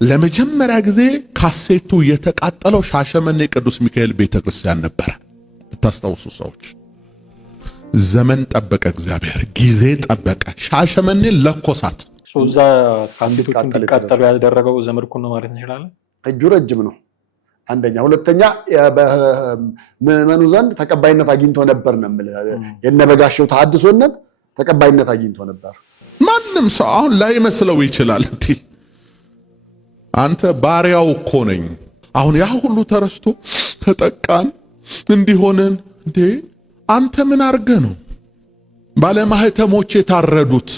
ለመጀመሪያ ጊዜ ካሴቱ የተቃጠለው ሻሸመኔ ቅዱስ ሚካኤል ቤተክርስቲያን ነበር። ታስታውሱ ሰዎች፣ ዘመን ጠበቀ፣ እግዚአብሔር ጊዜ ጠበቀ፣ ሻሸመኔ ለኮሳት። ሶዛ ካሴቶቹ እንዲቃጠሉ ያደረገው ዘመድኩን ነው ማለት እንችላለን። እጁ ረጅም ነው አንደኛ፣ ሁለተኛ በምዕመኑ ዘንድ ተቀባይነት አግኝቶ ነበር ነው የምልህ። የነበጋሸው ተሐድሶነት ተቀባይነት አግኝቶ ነበር። ማንም ሰው አሁን ላይመስለው ይችላል። አንተ ባሪያው እኮ ነኝ፣ አሁን ያ ሁሉ ተረስቶ ተጠቃን እንዲሆነን እንዴ? አንተ ምን አርገ ነው ባለማህተሞች የታረዱት?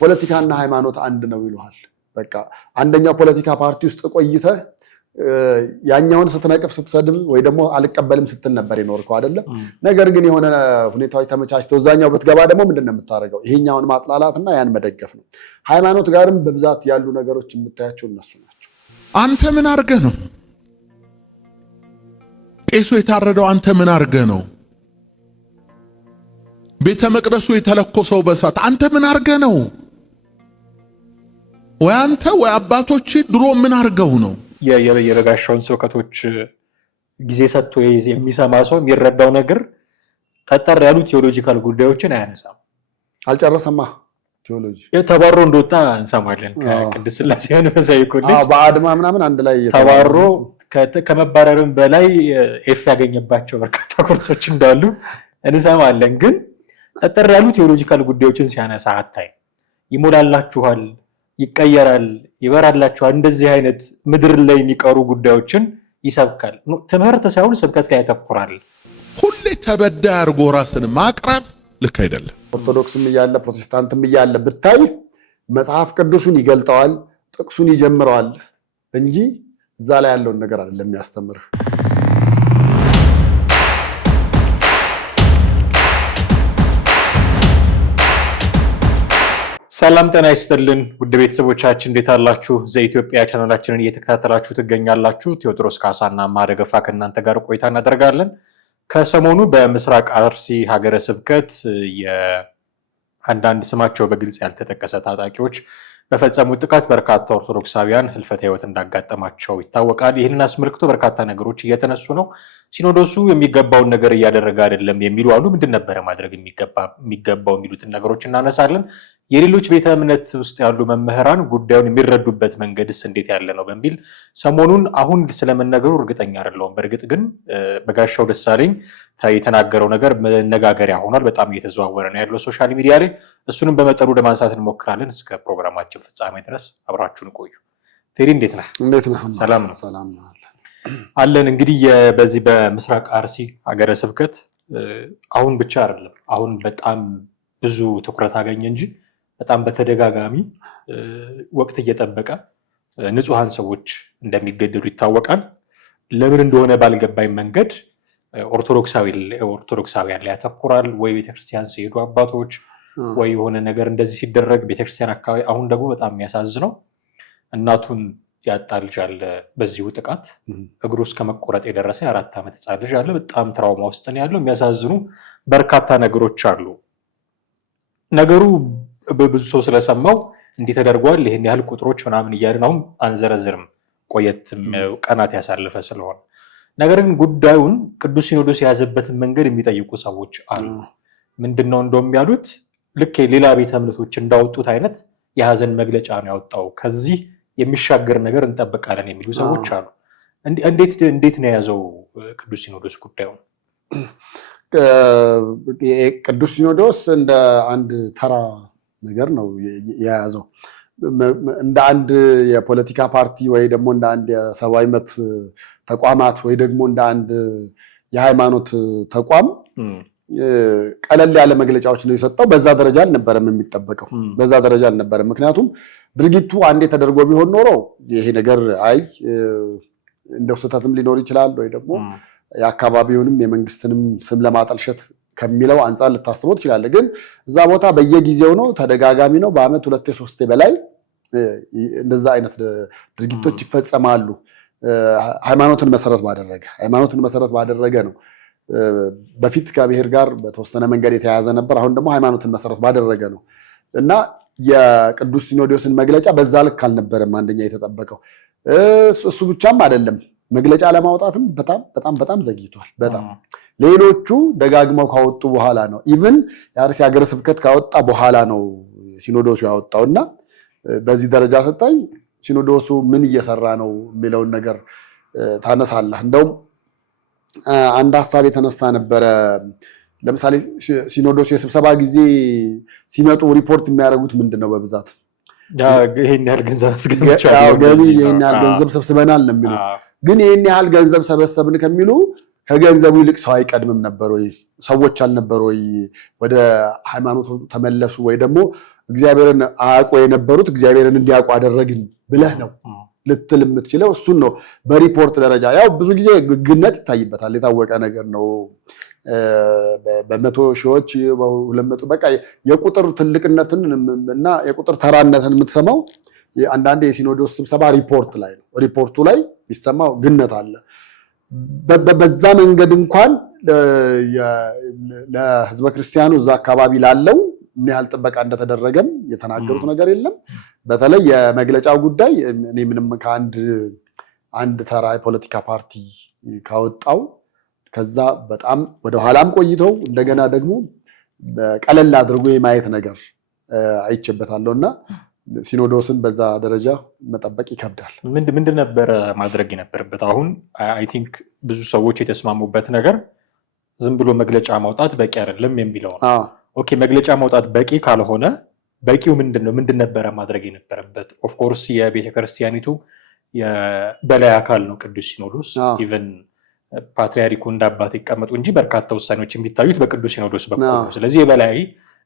ፖለቲካና ሃይማኖት አንድ ነው ይሉሃል። በቃ አንደኛው ፖለቲካ ፓርቲ ውስጥ ቆይተህ ያኛውን ስትነቅፍ ስትሰድብ ወይ ደግሞ አልቀበልም ስትል ነበር ይኖርከው አይደለም። ነገር ግን የሆነ ሁኔታዎች ተመቻችተው እዛኛው ብትገባ ደግሞ ምንድነው የምታደርገው? ይሄኛውን ማጥላላትና ያን መደገፍ ነው። ሃይማኖት ጋርም በብዛት ያሉ ነገሮች የምታያቸው እነሱ ናቸው። አንተ ምን አርገ ነው ቄሱ የታረደው? አንተ ምን አርገ ነው ቤተ መቅደሱ የተለኮሰው በሳት? አንተ ምን አርገ ነው? ወይ አንተ ወይ አባቶች ድሮ ምን አርገው ነው? የበጋሻውን ስብከቶች ጊዜ ሰጥቶ የሚሰማ ሰው የሚረዳው ነገር ጠጠር ያሉ ቴዎሎጂካል ጉዳዮችን አያነሳም። አልጨረሰማ ቴዎሎጂ ተባሮ እንደወጣ እንሰማለን። ከቅድስት ሥላሴ መንፈሳዊ ኮሌጅ በአድማ ምናምን አንድ ላይ ተባሮ ከመባረርም በላይ ኤፍ ያገኘባቸው በርካታ ኮርሶች እንዳሉ እንሰማለን። ግን ጠጠር ያሉ ቴዎሎጂካል ጉዳዮችን ሲያነሳ አታይ። ይሞላላችኋል፣ ይቀየራል፣ ይበራላችኋል፣ እንደዚህ አይነት ምድር ላይ የሚቀሩ ጉዳዮችን ይሰብካል። ትምህርት ሳይሆን ስብከት ላይ ያተኩራል። ሁሌ ተበዳይ አድርጎ ራስን ማቅረብ ልክ አይደለም። ኦርቶዶክስም እያለ ፕሮቴስታንትም እያለ ብታይ መጽሐፍ ቅዱሱን ይገልጠዋል፣ ጥቅሱን ይጀምረዋል እንጂ እዛ ላይ ያለውን ነገር አይደለም የሚያስተምር። ሰላም ጤና ይስጥልን ውድ ቤተሰቦቻችን፣ እንዴት አላችሁ? ዘኢትዮጵያ ቻናላችንን እየተከታተላችሁ ትገኛላችሁ። ቴዎድሮስ ካሳና ማደገፋ ከእናንተ ጋር ቆይታ እናደርጋለን። ከሰሞኑ በምስራቅ አርሲ ሀገረ ስብከት የአንዳንድ ስማቸው በግልጽ ያልተጠቀሰ ታጣቂዎች በፈጸሙት ጥቃት በርካታ ኦርቶዶክሳውያን ህልፈተ ህይወት እንዳጋጠማቸው ይታወቃል። ይህንን አስመልክቶ በርካታ ነገሮች እየተነሱ ነው። ሲኖዶሱ የሚገባውን ነገር እያደረገ አይደለም የሚሉ አሉ። ምንድን ነበረ ማድረግ የሚገባው የሚሉትን ነገሮች እናነሳለን። የሌሎች ቤተ እምነት ውስጥ ያሉ መምህራን ጉዳዩን የሚረዱበት መንገድስ እንዴት ያለ ነው በሚል ሰሞኑን አሁን ስለመነገሩ እርግጠኛ አይደለሁም። በእርግጥ ግን በጋሻው ደሳለኝ የተናገረው ነገር መነጋገሪያ ሆኗል። በጣም እየተዘዋወረ ነው ያለው ሶሻል ሚዲያ ላይ። እሱንም በመጠኑ ለማንሳት እንሞክራለን። እስከ ፕሮግራማችን ፍጻሜ ድረስ አብራችሁን ቆዩ። ቴዲ እንዴት ነህ? እንዴት ነህ? ሰላም ነው? ሰላም ነው አለን። እንግዲህ በዚህ በምስራቅ አርሲ ሀገረ ስብከት አሁን ብቻ አይደለም፣ አሁን በጣም ብዙ ትኩረት አገኘ እንጂ በጣም በተደጋጋሚ ወቅት እየጠበቀ ንጹሃን ሰዎች እንደሚገደሉ ይታወቃል። ለምን እንደሆነ ባልገባኝ መንገድ ኦርቶዶክሳውያን ላይ ያተኩራል። ወይ ቤተክርስቲያን ሲሄዱ አባቶች ወይ የሆነ ነገር እንደዚህ ሲደረግ ቤተክርስቲያን አካባቢ። አሁን ደግሞ በጣም የሚያሳዝነው እናቱን ያጣ ልጅ አለ። በዚሁ ጥቃት እግሩ እስከ መቆረጥ የደረሰ የ4 ዓመት ህፃን ልጅ አለ። በጣም ትራውማ ውስጥ ነው ያለው። የሚያሳዝኑ በርካታ ነገሮች አሉ። ነገሩ ብዙ ሰው ስለሰማው እንዲህ ተደርጓል ይሄን ያህል ቁጥሮች ምናምን እያልን አሁን አንዘረዝርም፣ ቆየትም ቀናት ያሳለፈ ስለሆነ። ነገር ግን ጉዳዩን ቅዱስ ሲኖዶስ የያዘበትን መንገድ የሚጠይቁ ሰዎች አሉ። ምንድነው እንደውም ያሉት ልክ ሌላ ቤተ እምነቶች እንዳወጡት አይነት የሀዘን መግለጫ ነው ያወጣው፣ ከዚህ የሚሻገር ነገር እንጠብቃለን የሚሉ ሰዎች አሉ። እንዴት ነው የያዘው ቅዱስ ሲኖዶስ ጉዳዩን? ቅዱስ ሲኖዶስ እንደ አንድ ተራ ነገር ነው የያዘው። እንደ አንድ የፖለቲካ ፓርቲ ወይ ደግሞ እንደ አንድ የሰብአዊ መብት ተቋማት ወይ ደግሞ እንደ አንድ የሃይማኖት ተቋም ቀለል ያለ መግለጫዎች ነው የሰጠው። በዛ ደረጃ አልነበረም የሚጠበቀው፣ በዛ ደረጃ አልነበረም። ምክንያቱም ድርጊቱ አንዴ ተደርጎ ቢሆን ኖሮ ይሄ ነገር እንደው ስህተትም ሊኖር ይችላል ወይ ደግሞ የአካባቢውንም የመንግስትንም ስም ለማጠልሸት ከሚለው አንጻር ልታስበው ትችላለህ። ግን እዛ ቦታ በየጊዜው ነው፣ ተደጋጋሚ ነው። በአመት 2-3 በላይ እንደዛ አይነት ድርጊቶች ይፈጸማሉ። ሃይማኖትን መሰረት ባደረገ ነው። በፊት ከብሔር ጋር በተወሰነ መንገድ የተያያዘ ነበር። አሁን ደግሞ ሃይማኖትን መሰረት ባደረገ ነው እና የቅዱስ ሲኖዶስን መግለጫ በዛ ልክ አልነበረም። አንደኛ የተጠበቀው እሱ ብቻም አይደለም መግለጫ ለማውጣትም በጣም ዘግይቷል። በጣም ሌሎቹ ደጋግመው ካወጡ በኋላ ነው ኢቭን የአርሲ ሀገረ ስብከት ካወጣ በኋላ ነው ሲኖዶሱ ያወጣውና በዚህ ደረጃ ሰጣኝ ሲኖዶሱ ምን እየሰራ ነው የሚለውን ነገር ታነሳለህ። እንደውም አንድ ሀሳብ የተነሳ ነበረ። ለምሳሌ ሲኖዶሱ የስብሰባ ጊዜ ሲመጡ ሪፖርት የሚያደርጉት ምንድን ነው? በብዛት ይሄን ያህል ገንዘብ ይሄን ያህል ገንዘብ ሰብስበናል ነው የሚሉት። ግን ይሄን ያህል ገንዘብ ሰበሰብን ከሚሉ ከገንዘቡ ይልቅ ሰው አይቀድምም ነበር ወይ? ሰዎች አልነበሩ ወይ? ወደ ሃይማኖቱ ተመለሱ ወይ ደግሞ እግዚአብሔርን አያውቁ የነበሩት እግዚአብሔርን እንዲያውቁ አደረግን ብለህ ነው ልትል የምትችለው። እሱን ነው በሪፖርት ደረጃ ያው ብዙ ጊዜ ግነት ይታይበታል፣ የታወቀ ነገር ነው። በመቶ ሺዎች በ200 በቃ የቁጥር ትልቅነትን እና የቁጥር ተራነትን የምትሰማው አንዳንድ የሲኖዶስ ስብሰባ ሪፖርት ላይ ነው። ሪፖርቱ ላይ የሚሰማው ግነት አለ። በዛ መንገድ እንኳን ለህዝበ ክርስቲያኑ እዛ አካባቢ ላለው ምን ያህል ጥበቃ እንደተደረገም የተናገሩት ነገር የለም። በተለይ የመግለጫው ጉዳይ እኔ ምንም ከአንድ ተራ የፖለቲካ ፓርቲ ካወጣው ከዛ በጣም ወደኋላም ቆይተው እንደገና ደግሞ ቀለል አድርጎ የማየት ነገር አይቼበታለሁና ሲኖዶስን በዛ ደረጃ መጠበቅ ይከብዳል። ምንድን ነበረ ማድረግ የነበረበት? አሁን አይ ቲንክ ብዙ ሰዎች የተስማሙበት ነገር ዝም ብሎ መግለጫ ማውጣት በቂ አይደለም የሚለው ነው። ኦኬ፣ መግለጫ ማውጣት በቂ ካልሆነ በቂው ምንድን ነበረ ማድረግ የነበረበት? ኦፍኮርስ የቤተክርስቲያኒቱ የበላይ አካል ነው ቅዱስ ሲኖዶስ። ኢቨን ፓትሪያርኩ እንደ አባት ይቀመጡ እንጂ በርካታ ውሳኔዎች የሚታዩት በቅዱስ ሲኖዶስ በኩል ነው። ስለዚህ የበላይ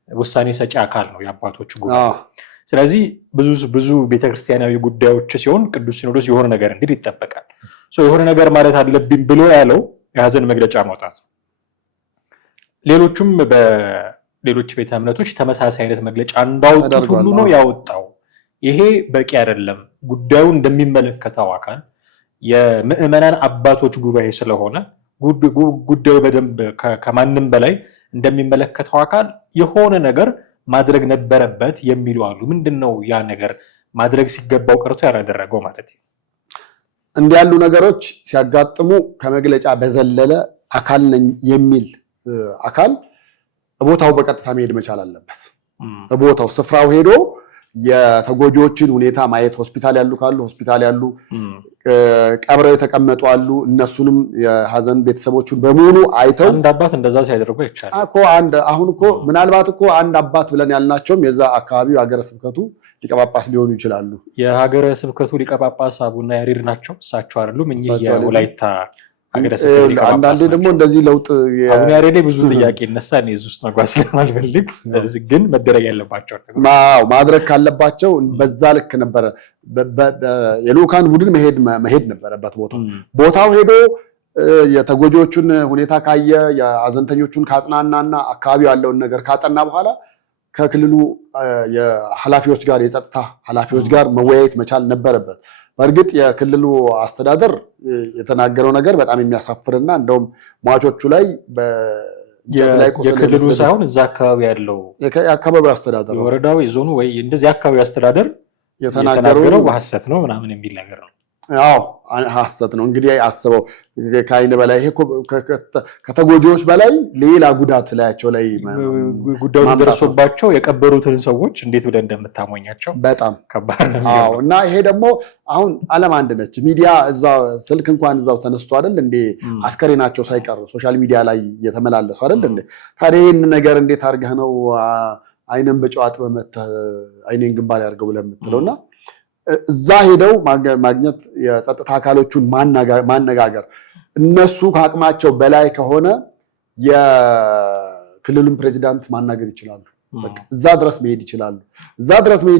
ውሳኔ ሰጪ አካል ነው የአባቶቹ ጉባኤ። ስለዚህ ብዙ ቤተክርስቲያናዊ ጉዳዮች ሲሆን ቅዱስ ሲኖዶስ የሆነ ነገር እንዲል ይጠበቃል። የሆነ ነገር ማለት አለብኝ ብሎ ያለው የሀዘን መግለጫ ማውጣት ነው። ሌሎቹም በሌሎች ቤተ እምነቶች ተመሳሳይ አይነት መግለጫ እንዳወጡት ሁሉ ነው ያወጣው። ይሄ በቂ አይደለም። ጉዳዩ እንደሚመለከተው አካል የምዕመናን አባቶች ጉባኤ ስለሆነ ጉዳዩ በደንብ ከማንም በላይ እንደሚመለከተው አካል የሆነ ነገር ማድረግ ነበረበት የሚሉ አሉ። ምንድነው ያ ነገር ማድረግ ሲገባው ቀርቶ ያላደረገው ማለት ነው? እንዲህ ያሉ ነገሮች ሲያጋጥሙ ከመግለጫ በዘለለ አካል ነኝ የሚል አካል ቦታው በቀጥታ መሄድ መቻል አለበት። ቦታው ስፍራው ሄዶ የተጎጂዎችን ሁኔታ ማየት፣ ሆስፒታል ያሉ ካሉ ሆስፒታል ያሉ፣ ቀብረው የተቀመጡ አሉ፣ እነሱንም የሀዘን ቤተሰቦቹን በሙሉ አይተው አንድ አባት እንደዛ ሲያደርጉ ይቻላል እኮ አሁን እኮ ምናልባት እኮ አንድ አባት ብለን ያልናቸውም የዛ አካባቢው ሀገረ ስብከቱ ሊቀ ጳጳስ ሊሆኑ ይችላሉ። የሀገረ ስብከቱ ሊቀ ጳጳስ አቡነ ያሬድ ናቸው። እሳቸው አይደሉም እኚህ የወላይታ አንዳንዴ ደግሞ እንደዚህ ለውጥ አቡነ ያሬድ ብዙ ጥያቄ ይነሳ። እኔ እዚህ ውስጥ መግባት ስለማልፈልግ ግን መደረግ ያለባቸው ማድረግ ካለባቸው በዛ ልክ ነበረ። የልኡካን ቡድን መሄድ ነበረበት። ቦታው ሄዶ የተጎጂዎቹን ሁኔታ ካየ፣ የአዘንተኞቹን ካጽናናና አካባቢው ያለውን ነገር ካጠና በኋላ ከክልሉ የኃላፊዎች ጋር የጸጥታ ኃላፊዎች ጋር መወያየት መቻል ነበረበት። በእርግጥ የክልሉ አስተዳደር የተናገረው ነገር በጣም የሚያሳፍርና እንደውም ሟቾቹ ላይ የክልሉ ሳይሆን እዛ አካባቢ ያለው የአካባቢው አስተዳደር የወረዳው የዞኑ ወይ እንደዚህ አካባቢ አስተዳደር የተናገረው በሐሰት ነው ምናምን የሚል ነገር ነው። አዎ ሐሰት ነው። እንግዲህ አስበው ከአይን በላይ ይሄ ከተጎጂዎች በላይ ሌላ ጉዳት ላያቸው ላይ ጉዳዩ ደርሶባቸው የቀበሩትን ሰዎች እንዴት ብለህ እንደምታሞኛቸው በጣም ከባድ ነው። አዎ እና ይሄ ደግሞ አሁን ዓለም አንድ ነች። ሚዲያ እዛው ስልክ እንኳን እዛው ተነስቶ አይደል እንዴ አስከሬናቸው ሳይቀር ሶሻል ሚዲያ ላይ እየተመላለሱ አይደል እንዴ። ታዲያ ይህን ነገር እንዴት አድርገህ ነው አይንን በጨዋጥ በመተህ አይኔን ግንባር ያድርገው ብለህ የምትለውና እዛ ሄደው ማግኘት የጸጥታ አካሎቹን ማነጋገር፣ እነሱ ከአቅማቸው በላይ ከሆነ የክልሉን ፕሬዚዳንት ማናገር ይችላሉ። እዛ ድረስ መሄድ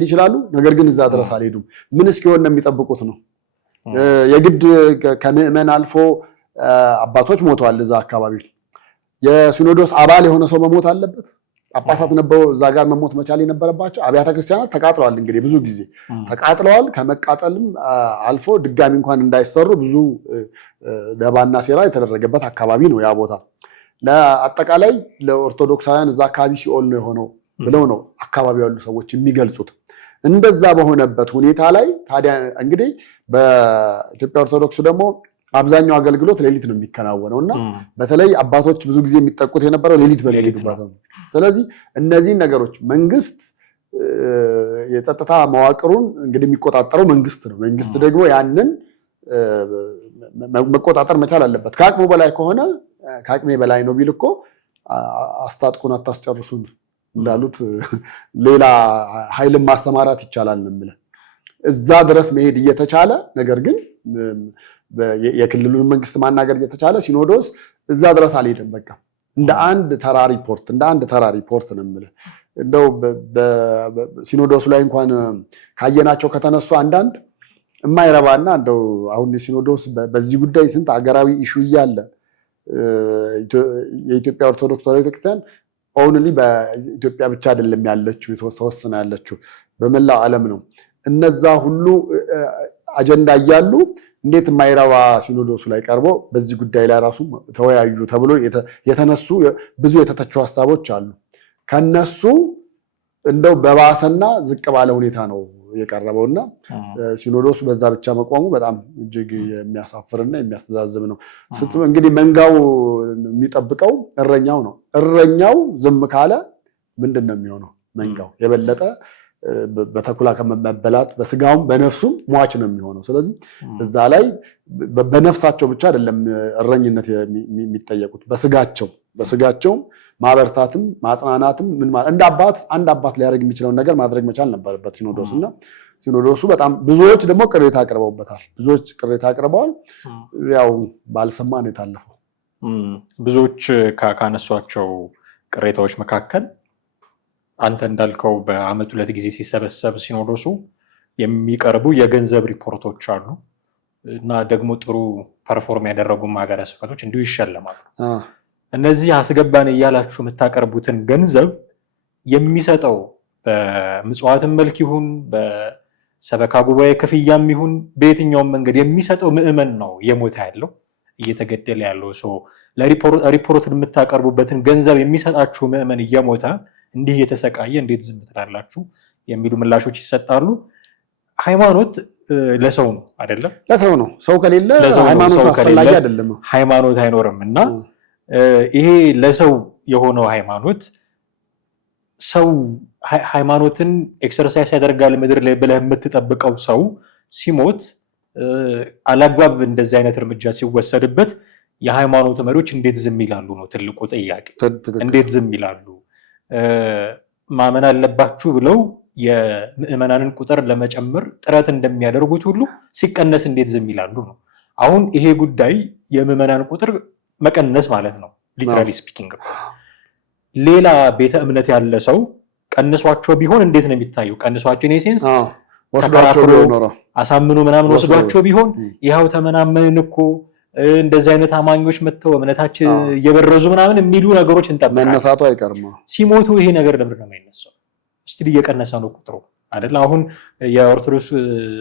ይችላሉ። ነገር ግን እዛ ድረስ አልሄዱም። ምን እስኪሆን ነው የሚጠብቁት ነው? የግድ ከምዕመን አልፎ አባቶች ሞተዋል። እዛ አካባቢ የሲኖዶስ አባል የሆነ ሰው መሞት አለበት? ጳጳሳት ነበሩ እዛ ጋር መሞት መቻል የነበረባቸው። አብያተ ክርስቲያናት ተቃጥለዋል። እንግዲህ ብዙ ጊዜ ተቃጥለዋል። ከመቃጠልም አልፎ ድጋሚ እንኳን እንዳይሰሩ ብዙ ደባና ሴራ የተደረገበት አካባቢ ነው ያ ቦታ። ለአጠቃላይ ለኦርቶዶክሳውያን እዛ አካባቢ ሲኦል ነው የሆነው ብለው ነው አካባቢ ያሉ ሰዎች የሚገልጹት። እንደዛ በሆነበት ሁኔታ ላይ ታዲያ እንግዲህ በኢትዮጵያ ኦርቶዶክስ ደግሞ አብዛኛው አገልግሎት ሌሊት ነው የሚከናወነው እና በተለይ አባቶች ብዙ ጊዜ የሚጠቁት የነበረው ሌሊት በሌሊቱበት ነው። ስለዚህ እነዚህን ነገሮች መንግስት የጸጥታ መዋቅሩን እንግዲህ የሚቆጣጠረው መንግስት ነው። መንግስት ደግሞ ያንን መቆጣጠር መቻል አለበት። ከአቅሙ በላይ ከሆነ ከአቅሜ በላይ ነው ቢል እኮ አስታጥቁን አታስጨርሱን እንዳሉት ሌላ ኃይልን ማሰማራት ይቻላል ነው የምልህ። እዛ ድረስ መሄድ እየተቻለ ነገር ግን የክልሉን መንግስት ማናገር እየተቻለ ሲኖዶስ እዛ ድረስ አልሄድም። በቃ እንደ አንድ ተራ ሪፖርት ነው የምልህ። እንደው በሲኖዶሱ ላይ እንኳን ካየናቸው ከተነሱ አንዳንድ የማይረባና እንደው አሁን ሲኖዶስ በዚህ ጉዳይ ስንት አገራዊ ኢሹ እያለ የኢትዮጵያ ኦርቶዶክስ ተዋሕዶ ቤተክርስቲያን ኦንሊ በኢትዮጵያ ብቻ አይደለም ያለችው፣ ተወስና ያለችው በመላው ዓለም ነው። እነዛ ሁሉ አጀንዳ እያሉ እንዴት የማይረባ ሲኖዶሱ ላይ ቀርቦ በዚህ ጉዳይ ላይ ራሱ ተወያዩ ተብሎ የተነሱ ብዙ የተተቹ ሀሳቦች አሉ። ከነሱ እንደው በባሰና ዝቅ ባለ ሁኔታ ነው የቀረበውና ሲኖዶሱ በዛ ብቻ መቆሙ በጣም እጅግ የሚያሳፍርና የሚያስተዛዝብ ነው። እንግዲህ መንጋው የሚጠብቀው እረኛው ነው። እረኛው ዝም ካለ ምንድን ነው የሚሆነው? መንጋው የበለጠ በተኩላ ከመበላት በስጋውም በነፍሱም ሟች ነው የሚሆነው። ስለዚህ እዛ ላይ በነፍሳቸው ብቻ አይደለም እረኝነት የሚጠየቁት፣ በስጋቸው ማበርታትም ማጽናናትም ምን ማለት አንድ አባት ሊያደርግ የሚችለውን ነገር ማድረግ መቻል ነበረበት ሲኖዶስ። እና ሲኖዶሱ በጣም ብዙዎች ደግሞ ቅሬታ አቅርበውበታል። ብዙዎች ቅሬታ አቅርበዋል። ያው ባልሰማ ነው የታለፈው። ብዙዎች ካነሷቸው ቅሬታዎች መካከል አንተ እንዳልከው በአመት 2 ጊዜ ሲሰበሰብ ሲኖዶሱ የሚቀርቡ የገንዘብ ሪፖርቶች አሉ እና ደግሞ ጥሩ ፐርፎርም ያደረጉ ሀገረ ስብከቶች እንዲሁ ይሸለማሉ። እነዚህ አስገባን እያላችሁ የምታቀርቡትን ገንዘብ የሚሰጠው በምጽዋትም መልክ ይሁን በሰበካ ጉባኤ ክፍያም ይሁን በየትኛውም መንገድ የሚሰጠው ምዕመን ነው እየሞተ ያለው እየተገደለ ያለው ሰው። ለሪፖርት የምታቀርቡበትን ገንዘብ የሚሰጣችሁ ምዕመን እየሞተ እንዲህ እየተሰቃየ እንዴት ዝም ትላላችሁ የሚሉ ምላሾች ይሰጣሉ። ሃይማኖት ለሰው ነው አይደለም? ለሰው ነው። ሰው ከሌለ ሃይማኖት አስፈላጊ አይደለም። ሃይማኖት አይኖርም እና ይሄ ለሰው የሆነው ሃይማኖት ሰው ሃይማኖትን ኤክሰርሳይዝ ያደርጋል ምድር ላይ ብለህ የምትጠብቀው ሰው ሲሞት አላግባብ እንደዚህ አይነት እርምጃ ሲወሰድበት የሃይማኖት መሪዎች እንዴት ዝም ይላሉ ነው ትልቁ ጥያቄ። እንዴት ዝም ይላሉ? ማመን አለባችሁ ብለው የምዕመናንን ቁጥር ለመጨመር ጥረት እንደሚያደርጉት ሁሉ ሲቀነስ እንዴት ዝም ይላሉ ነው። አሁን ይሄ ጉዳይ የምዕመናን ቁጥር መቀነስ ማለት ነው ሊትራሊ ስፒኪንግ። ሌላ ቤተ እምነት ያለ ሰው ቀንሷቸው ቢሆን እንዴት ነው የሚታየው? ቀንሷቸው ኔ ሴንስ አሳምኑ ምናምን ወስዷቸው ቢሆን ይኸው ተመናመንን እኮ እንደዚህ አይነት አማኞች መጥተው እምነታችን እየበረዙ ምናምን የሚሉ ነገሮች እንጠብቃለን። መነሳቱ አይቀርም። ሲሞቱ ይሄ ነገር ለምንድን ነው የማይነሳው? እስቲ እየቀነሰ ነው ቁጥሩ አይደል? አሁን የኦርቶዶክስ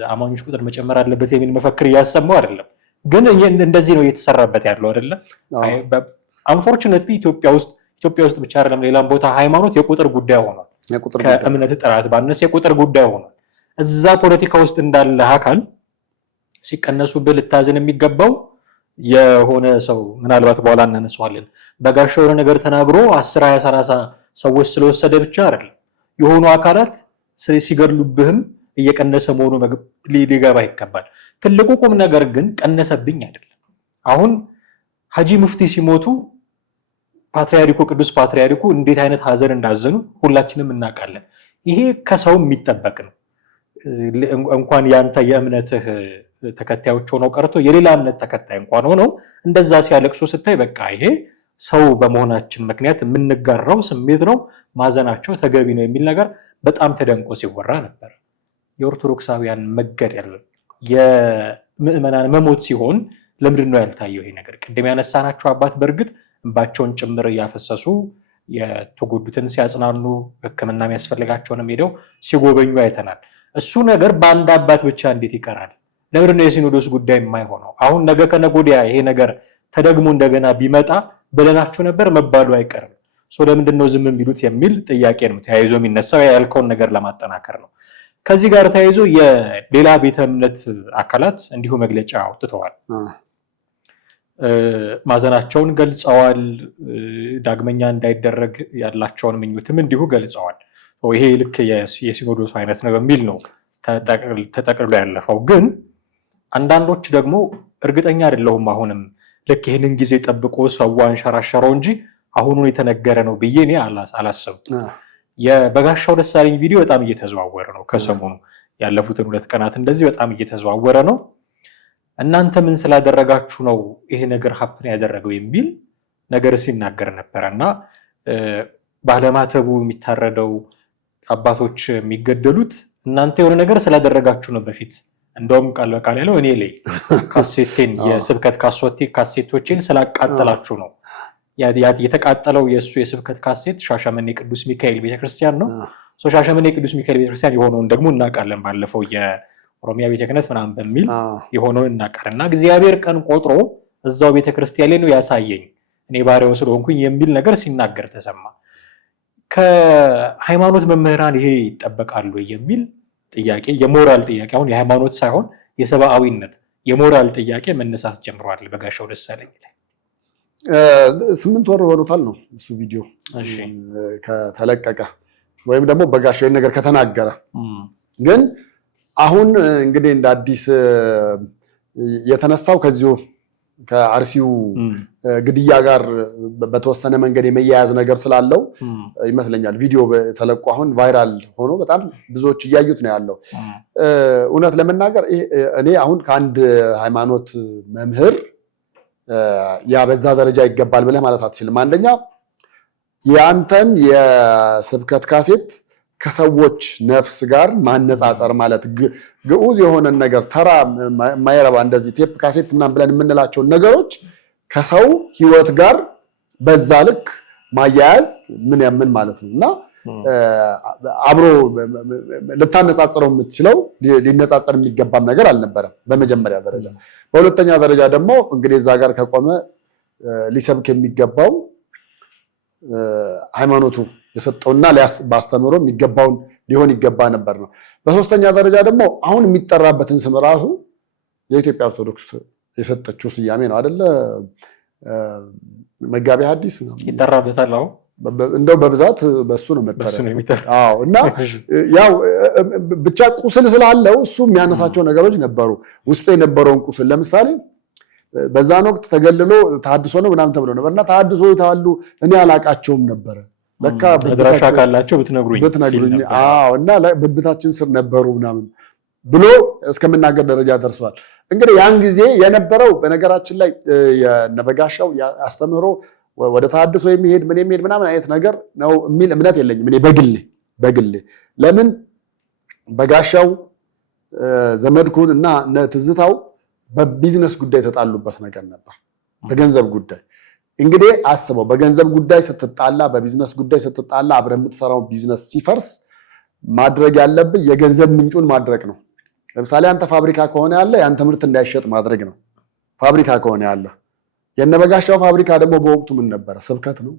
አማኞች ቁጥር መጨመር አለበት የሚል መፈክር እያሰማው አይደለም፣ ግን እንደዚህ ነው እየተሰራበት ያለው አይደለም። አንፎርቹኔትሊ ኢትዮጵያ ውስጥ ብቻ አይደለም ሌላም ቦታ ሃይማኖት የቁጥር ጉዳይ ሆኗል። ከእምነት ጥራት ባነሰ የቁጥር ጉዳይ ሆኗል። እዛ ፖለቲካ ውስጥ እንዳለ አካል ሲቀነሱብህ ልታዝን የሚገባው የሆነ ሰው ምናልባት በኋላ እናነሳዋለን በጋሻው የሆነ ነገር ተናግሮ 10 20 30 ሰዎች ስለወሰደ ብቻ አይደለም። የሆኑ አካላት ሲገድሉብህም እየቀነሰ መሆኑ ሊገባ ይገባል። ትልቁ ቁም ነገር ግን ቀነሰብኝ አይደለም። አሁን ሀጂ ሙፍቲ ሲሞቱ ፓትርያርኩ ቅዱስ ፓትርያርኩ እንዴት አይነት ሀዘን እንዳዘኑ ሁላችንም እናውቃለን። ይሄ ከሰው የሚጠበቅ ነው። እንኳን ያንተ የእምነትህ ተከታዮች ሆነው ቀርቶ የሌላ እምነት ተከታይ እንኳን ሆነው እንደዛ ሲያለቅሱ ስታይ በቃ ይሄ ሰው በመሆናችን ምክንያት የምንጋራው ስሜት ነው፣ ማዘናቸው ተገቢ ነው የሚል ነገር በጣም ተደንቆ ሲወራ ነበር። የኦርቶዶክሳውያን መገደል የምዕመናን መሞት ሲሆን ለምንድን ነው ያልታየው ይሄ ነገር? ቅድም ያነሳናቸው አባት በእርግጥ እንባቸውን ጭምር እያፈሰሱ የተጎዱትን ሲያጽናኑ ሕክምና የሚያስፈልጋቸውንም ሄደው ሲጎበኙ አይተናል። እሱ ነገር በአንድ አባት ብቻ እንዴት ይቀራል? ለምንድን ነው የሲኖዶስ ጉዳይ የማይሆነው? አሁን ነገ ከነገ ወዲያ ይሄ ነገር ተደግሞ እንደገና ቢመጣ ብለናቸው ነበር መባሉ አይቀርም። ለምንድን ነው ዝም የሚሉት የሚል ጥያቄ ነው ተያይዞ የሚነሳው። ያልከውን ነገር ለማጠናከር ነው። ከዚህ ጋር ተያይዞ የሌላ ቤተ እምነት አካላት እንዲሁ መግለጫ አውጥተዋል። ማዘናቸውን ገልጸዋል። ዳግመኛ እንዳይደረግ ያላቸውን ምኞትም እንዲሁ ገልጸዋል። ይሄ ልክ የሲኖዶሱ አይነት ነው በሚል ነው ተጠቅልሎ ያለፈው። ግን አንዳንዶች ደግሞ እርግጠኛ አይደለሁም አሁንም ልክ ይህንን ጊዜ ጠብቆ ሰው አንሸራሸረው እንጂ አሁኑን የተነገረ ነው ብዬ እኔ አላሰብኩም። የበጋሻው ደሳለኝ ቪዲዮ በጣም እየተዘዋወረ ነው። ከሰሞኑ ያለፉትን 2 ቀናት እንደዚህ በጣም እየተዘዋወረ ነው። እናንተ ምን ስላደረጋችሁ ነው ይሄ ነገር ሀፕን ያደረገው የሚል ነገር ሲናገር ነበረ እና ባለማተቡ የሚታረደው አባቶች የሚገደሉት እናንተ የሆነ ነገር ስላደረጋችሁ ነው በፊት እንደውም ቃል በቃል ያለው እኔ ላይ ካሴቴን የስብከት ካሴቶችን ስላቃጠላችሁ ነው። የተቃጠለው የእሱ የስብከት ካሴት ሻሸመኔ ቅዱስ ሚካኤል ቤተክርስቲያን ነው። ሻሸመኔ ቅዱስ ሚካኤል ቤተክርስቲያን የሆነውን ደግሞ እናውቃለን። ባለፈው የኦሮሚያ ቤተ ክህነት ምናምን በሚል የሆነውን እናውቃለን። እና እግዚአብሔር ቀን ቆጥሮ እዛው ቤተክርስቲያን ላይ ነው ያሳየኝ እኔ ባሪያው ስለሆንኩኝ የሚል ነገር ሲናገር ተሰማ። ከሃይማኖት መምህራን ይሄ ይጠበቃሉ የሚል ጥያቄ፣ የሞራል ጥያቄ፣ አሁን የሃይማኖት ሳይሆን የሰብአዊነት የሞራል ጥያቄ መነሳት ጀምሯል። በጋሻው ደሳለኝ ላይ 8 ወር ሆኖታል ነው እሱ ቪዲዮ ከተለቀቀ ወይም ደግሞ በጋሻው ነገር ከተናገረ። ግን አሁን እንግዲህ እንደ አዲስ የተነሳው ከዚሁ ከአርሲው ግድያ ጋር በተወሰነ መንገድ የመያያዝ ነገር ስላለው ይመስለኛል ቪዲዮ ተለቆ አሁን ቫይራል ሆኖ በጣም ብዙዎች እያዩት ነው ያለው። እውነት ለመናገር እኔ አሁን ከአንድ ሃይማኖት መምህር ያ በዛ ደረጃ ይገባል ብለህ ማለት አትችልም። አንደኛ የአንተን የስብከት ካሴት ከሰዎች ነፍስ ጋር ማነጻጸር ማለት ግዑዝ የሆነን ነገር ተራ ማይረባ እንደዚህ ቴፕ ካሴት ምናምን ብለን የምንላቸውን ነገሮች ከሰው ሕይወት ጋር በዛ ልክ ማያያዝ ምን ማለት ነው? እና አብሮ ልታነጻጽረው የምትችለው ሊነጻጸር የሚገባም ነገር አልነበረም በመጀመሪያ ደረጃ። በሁለተኛ ደረጃ ደግሞ እንግዲህ እዛ ጋር ከቆመ ሊሰብክ የሚገባው ሃይማኖቱ የሰጠውና ባስተምሮ የሚገባውን ሊሆን ይገባ ነበር ነው። በሶስተኛ ደረጃ ደግሞ አሁን የሚጠራበትን ስም ራሱ የኢትዮጵያ ኦርቶዶክስ የሰጠችው ስያሜ ነው አይደለ? መጋቤ ሐዲስ ነው ይጠራበታል። አሁን እንደው በብዛት በሱ ነው መጠሪያው። እና ያው ብቻ ቁስል ስላለው እሱ የሚያነሳቸው ነገሮች ነበሩ። ውስጡ የነበረውን ቁስል ለምሳሌ በዛን ወቅት ተገልሎ ተሐድሶ ነው ምናምን ተብሎ ነበርና ተሐድሶ ይታሉ እኔ አላቃቸውም ነበረ ለካ በድራሻ ካላቸው ብትነግሩኝ እና በብታችን ስር ነበሩ ምናምን ብሎ እስከምናገር ደረጃ ደርሷል። እንግዲህ ያን ጊዜ የነበረው በነገራችን ላይ የነበጋሻው አስተምህሮ ወደ ተሐድሶ የሚሄድ ምናምን አይነት ነገር ነው የሚል እምነት የለኝም እኔ በግሌ። ለምን በጋሻው ዘመድኩን እና ትዝታው በቢዝነስ ጉዳይ ተጣሉበት ነገር ነበር፣ በገንዘብ ጉዳይ። እንግዲህ አስበው፣ በገንዘብ ጉዳይ ስትጣላ፣ በቢዝነስ ጉዳይ ስትጣላ፣ አብረህ የምትሰራው ቢዝነስ ሲፈርስ ማድረግ ያለብህ የገንዘብ ምንጩን ማድረግ ነው። ለምሳሌ አንተ ፋብሪካ ከሆነ ያለ የአንተ ምርት እንዳይሸጥ ማድረግ ነው፣ ፋብሪካ ከሆነ ያለ። የነበጋሻው ፋብሪካ ደግሞ በወቅቱ ምን ነበረ? ስብከት ነው፣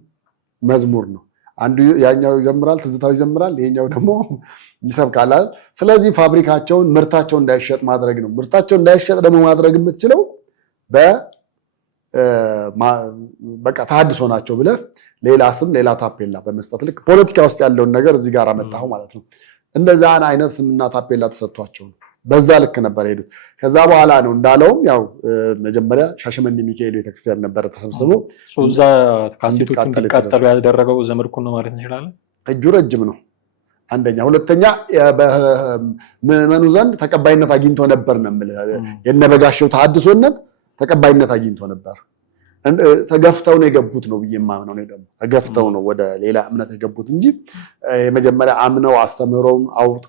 መዝሙር ነው። አንዱ ያኛው ይዘምራል፣ ትዝታው ይዘምራል፣ ይሄኛው ደግሞ ይሰብካል። ስለዚህ ፋብሪካቸውን ምርታቸው እንዳይሸጥ ማድረግ ነው። ምርታቸው እንዳይሸጥ ደግሞ ማድረግ የምትችለው በቃ ተሐድሶ ናቸው ብለህ ሌላ ስም ሌላ ታፔላ በመስጠት ልክ ፖለቲካ ውስጥ ያለውን ነገር እዚህ ጋር አመጣሁ ማለት ነው። እንደዛ አይነት ስምና ታፔላ ተሰጥቷቸው ነው። በዛ ልክ ነበር ሄዱት። ከዛ በኋላ ነው እንዳለውም ያው መጀመሪያ ሻሸመኔ ሚካኤል ቤተክርስቲያን ነበረ ተሰብስቦ እዛ ካሴቶቹ እንዲቃጠሉ ያደረገው ዘመድኩን ነው ማለት እንችላለን። እጁ ረጅም ነው አንደኛ። ሁለተኛ በምዕመኑ ዘንድ ተቀባይነት አግኝቶ ነበር ነው የምልህ። የነበጋሻው ተሐድሶነት ተቀባይነት አግኝቶ ነበር። ተገፍተው ነው የገቡት ነው ብዬ የማምነው ነው። ደግሞ ተገፍተው ነው ወደ ሌላ እምነት የገቡት እንጂ የመጀመሪያ አምነው አስተምህሮውን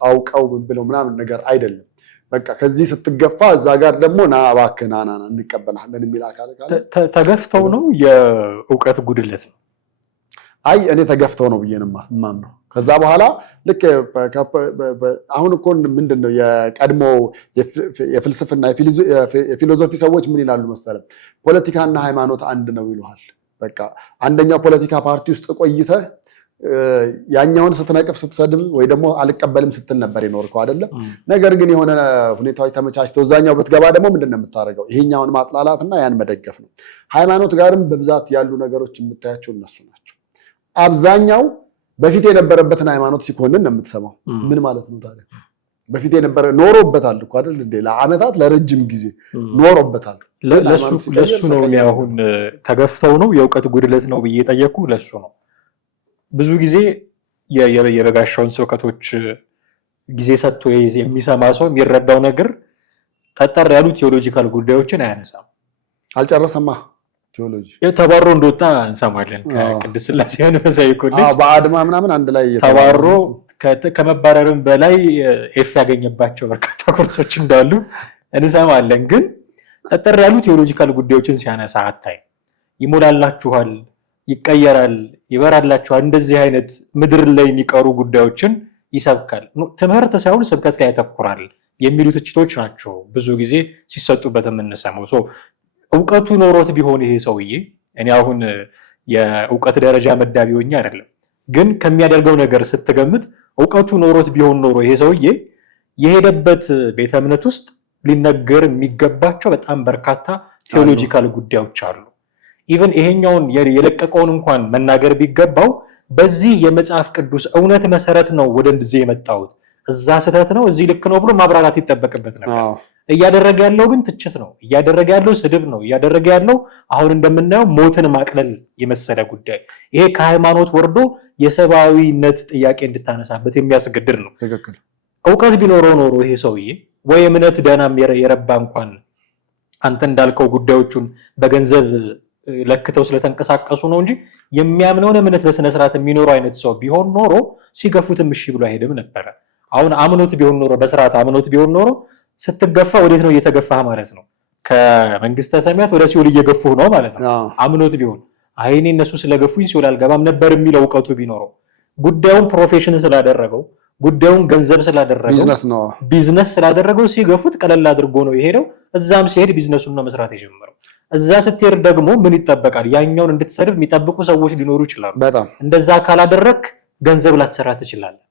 አውቀው ብለው ምናምን ነገር አይደለም። በቃ ከዚህ ስትገፋ እዛ ጋር ደግሞ ና እባክህ ና እንቀበላለን የሚል አካል ካለ ተገፍተው ነው የእውቀት ጉድለት ነው። አይ እኔ ተገፍተው ነው ብዬ ነው የማምነው። ከዛ በኋላ ልክ አሁን እኮ ምንድነው የቀድሞ የፍልስፍና የፊሎዞፊ ሰዎች ምን ይላሉ መሰለ? ፖለቲካና ሃይማኖት አንድ ነው ይሉሃል። በቃ አንደኛው ፖለቲካ ፓርቲ ውስጥ ቆይተህ ያኛውን ስትነቅፍ ስትሰድብ ወይ ደግሞ አልቀበልም ስትል ነበር የኖርከው አይደለም። ነገር ግን የሆነ ሁኔታዎች ተመቻችተው እዛኛው ብትገባ ደግሞ ምንድን ነው የምታደርገው? ይሄኛውን ማጥላላትና ያን መደገፍ ነው። ሃይማኖት ጋርም በብዛት ያሉ ነገሮች የምታያቸው እነሱ ናቸው። አብዛኛው በፊት የነበረበትን ሃይማኖት ሲኮንን ነው የምትሰማው። ምን ማለት ነው ታዲያ? በፊት የነበረ ኖሮበታል እኮ አይደል እንዴ? ለዓመታት ለረጅም ጊዜ ኖሮበታል። ለሱ ነው አሁን ተገፍተው ነው የእውቀት ጉድለት ነው ብዬ ጠየቁ። ለሱ ነው ብዙ ጊዜ የበጋሻውን ስብከቶች ጊዜ ሰጥቶ የሚሰማ ሰው የሚረዳው ነገር ጠጠር ያሉ ቴዎሎጂካል ጉዳዮችን አያነሳም። አልጨረሰማ ቴዎሎጂ ተባሮ እንደወጣ እንሰማለን። ከቅድስት ሥላሴ መንፈሳዊ ኮሌጅ በአድማ ምናምን አንድ ላይ ተባሮ ከመባረርም በላይ ኤፍ ያገኘባቸው በርካታ ኮርሶች እንዳሉ እንሰማለን። ግን ጠጠር ያሉ ቴዎሎጂካል ጉዳዮችን ሲያነሳ አታይ። ይሞላላችኋል፣ ይቀየራል፣ ይበራላችኋል፣ እንደዚህ አይነት ምድር ላይ የሚቀሩ ጉዳዮችን ይሰብካል። ትምህርት ሳይሆን ስብከት ላይ ያተኩራል የሚሉ ትችቶች ናቸው ብዙ ጊዜ ሲሰጡበት የምንሰማው። እውቀቱ ኖሮት ቢሆን ይሄ ሰውዬ እኔ አሁን የእውቀት ደረጃ መዳቢ ሆኜ አይደለም፣ ግን ከሚያደርገው ነገር ስትገምት እውቀቱ ኖሮት ቢሆን ኖሮ ይሄ ሰውዬ የሄደበት ቤተ እምነት ውስጥ ሊነገር የሚገባቸው በጣም በርካታ ቴዎሎጂካል ጉዳዮች አሉ። ኢቨን ይሄኛውን የለቀቀውን እንኳን መናገር ቢገባው በዚህ የመጽሐፍ ቅዱስ እውነት መሰረት ነው ወደ እንደዚህ የመጣሁት፣ እዛ ስህተት ነው እዚህ ልክ ነው ብሎ ማብራራት ይጠበቅበት ነበር። እያደረገ ያለው ግን ትችት ነው፣ እያደረገ ያለው ስድብ ነው፣ እያደረገ ያለው አሁን እንደምናየው ሞትን ማቅለል የመሰለ ጉዳይ። ይሄ ከሃይማኖት ወርዶ የሰብአዊነት ጥያቄ እንድታነሳበት የሚያስገድድ ነው። ትክክል። እውቀት ቢኖረው ኖሮ ይሄ ሰውዬ ወይ እምነት ደህናም የረባ እንኳን አንተ እንዳልከው ጉዳዮቹን በገንዘብ ለክተው ስለተንቀሳቀሱ ነው እንጂ የሚያምነውን እምነት በስነስርዓት የሚኖረው አይነት ሰው ቢሆን ኖሮ ሲገፉትም እሺ ብሎ አይሄድም ነበረ። አሁን አምኖት ቢሆን ኖሮ በስርዓት አምኖት ቢሆን ኖሮ ስትገፋ ወዴት ነው እየተገፋህ ማለት ነው? ከመንግስተ ሰማያት ወደ ሲኦል እየገፉህ ነው ማለት ነው። አምኖት ቢሆን አይኔ እነሱ ስለገፉኝ ሲኦል አልገባም ነበር የሚለው እውቀቱ ቢኖረው፣ ጉዳዩን ፕሮፌሽን ስላደረገው፣ ጉዳዩን ገንዘብ ስላደረገው፣ ቢዝነስ ስላደረገው ሲገፉት ቀለል አድርጎ ነው የሄደው። እዛም ሲሄድ ቢዝነሱን ነው መስራት የጀመረው። እዛ ስትሄድ ደግሞ ምን ይጠበቃል? ያኛውን እንድትሰድብ የሚጠብቁ ሰዎች ሊኖሩ ይችላሉ። እንደዛ ካላደረክ ገንዘብ ላትሰራ ትችላለህ።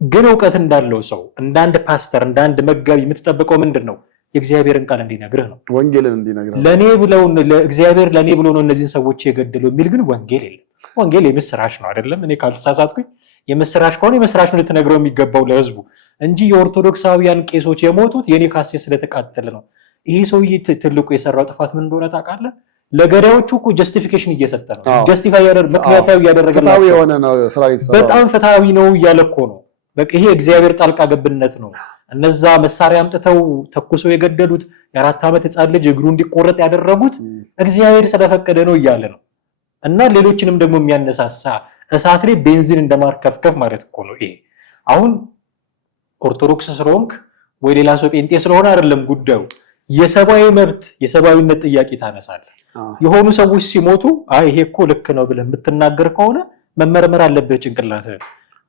ግን እውቀት እንዳለው ሰው እንደ አንድ ፓስተር እንደ አንድ መጋቢ የምትጠብቀው ምንድን ነው? የእግዚአብሔርን ቃል እንዲነግርህ ነው። ወንጌልን እንዲነግርህ ለኔ ብለው ለእግዚአብሔር ለኔ ብሎ ነው እነዚህን ሰዎች የገደለው የሚል ግን ወንጌል የለም። ወንጌል የምስራች ነው አይደለም? እኔ ካልተሳሳትኩኝ የምስራች ከሆነ የምስራች ነው ልትነግረው የሚገባው ለህዝቡ እንጂ የኦርቶዶክሳውያን ቄሶች የሞቱት የኔ ካሴት ስለተቃጠለ ነው። ይሄ ሰውዬ ትልቁ የሰራው ጥፋት ምን እንደሆነ ታውቃለህ? ለገዳዮቹ እኮ ጀስቲፊኬሽን እየሰጠ ነው። ጀስቲፋይ ምክንያታዊ እያደረገላቸው በጣም ፍትሃዊ ነው እያለ እኮ ነው። በቃ ይሄ እግዚአብሔር ጣልቃ ገብነት ነው። እነዛ መሳሪያ አምጥተው ተኩሰው የገደሉት የ4 ዓመት ህፃን ልጅ እግሩ እንዲቆረጥ ያደረጉት እግዚአብሔር ስለፈቀደ ነው እያለ ነው። እና ሌሎችንም ደግሞ የሚያነሳሳ እሳት ላይ ቤንዚን እንደማርከፍከፍ ማለት እኮ ነው ይሄ። አሁን ኦርቶዶክስ ስለሆንክ ወይ ሌላ ሰው ጴንጤ ስለሆነ አይደለም ጉዳዩ። የሰብአዊ መብት የሰብአዊነት ጥያቄ ታነሳለህ። የሆኑ ሰዎች ሲሞቱ አይ ይሄ እኮ ልክ ነው ብለህ የምትናገር ከሆነ መመርመር አለብህ ጭንቅላትህ።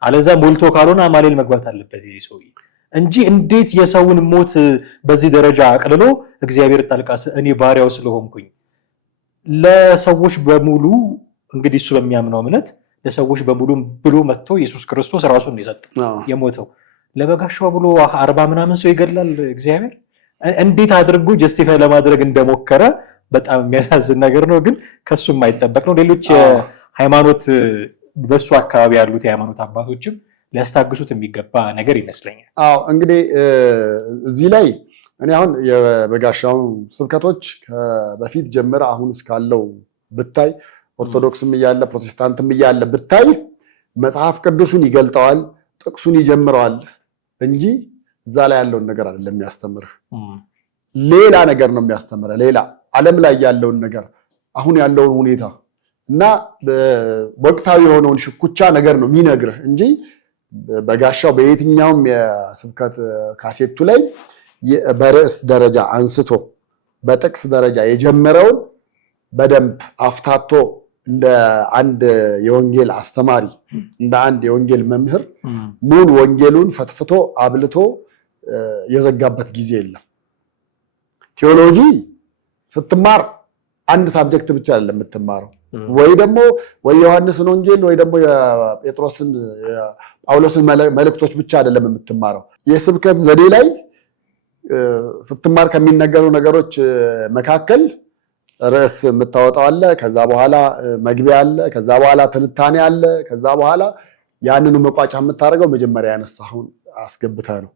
አለዛ ሞልቶ ካልሆነ አማሌል መግባት አለበት ይሄ ሰውዬ እንጂ እንዴት የሰውን ሞት በዚህ ደረጃ አቅልሎ እግዚአብሔር ጣልቃ እኔ ባሪያው ስለሆንኩኝ ለሰዎች በሙሉ እንግዲህ እሱ በሚያምነው እምነት ለሰዎች በሙሉ ብሎ መጥቶ ኢየሱስ ክርስቶስ ራሱን የሰጠው የሞተው ለበጋሻው ብሎ 40 ምናምን ሰው ይገድላል እግዚአብሔር። እንዴት አድርጎ ጀስቲፋይ ለማድረግ እንደሞከረ በጣም የሚያሳዝን ነገር ነው። ግን ከሱም የማይጠበቅ ነው። ሌሎች ሃይማኖት በሱ አካባቢ ያሉት የሃይማኖት አባቶችም ሊያስታግሱት የሚገባ ነገር ይመስለኛል። አዎ እንግዲህ እዚህ ላይ እኔ አሁን የበጋሻው ስብከቶች በፊት ጀምረ አሁን እስካለው ብታይ ኦርቶዶክስም እያለ ፕሮቴስታንትም እያለ ብታይ መጽሐፍ ቅዱሱን ይገልጠዋል፣ ጥቅሱን ይጀምረዋል እንጂ እዛ ላይ ያለውን ነገር አይደለም የሚያስተምርህ። ሌላ ነገር ነው የሚያስተምረህ። ሌላ ዓለም ላይ ያለውን ነገር አሁን ያለውን ሁኔታ እና ወቅታዊ የሆነውን ሽኩቻ ነገር ነው የሚነግርህ እንጂ በጋሻው በየትኛውም የስብከት ካሴቱ ላይ በርዕስ ደረጃ አንስቶ በጥቅስ ደረጃ የጀመረውን በደንብ አፍታቶ እንደ አንድ የወንጌል አስተማሪ እንደ አንድ የወንጌል መምህር ሙሉ ወንጌሉን ፈትፍቶ አብልቶ የዘጋበት ጊዜ የለም። ቴዎሎጂ ስትማር አንድ ሳብጀክት ብቻ አይደለም የምትማረው፣ ወይ ደግሞ ወይ ዮሐንስን ወንጌል ወይ ደግሞ የጴጥሮስን ጳውሎስን መልእክቶች ብቻ አይደለም የምትማረው። የስብከት ዘዴ ላይ ስትማር ከሚነገሩ ነገሮች መካከል ርዕስ የምታወጣው አለ፣ ከዛ በኋላ መግቢያ አለ፣ ከዛ በኋላ ትንታኔ አለ፣ ከዛ በኋላ ያንኑ መቋጫ የምታደርገው መጀመሪያ ያነሳኸውን አስገብተህ ነው።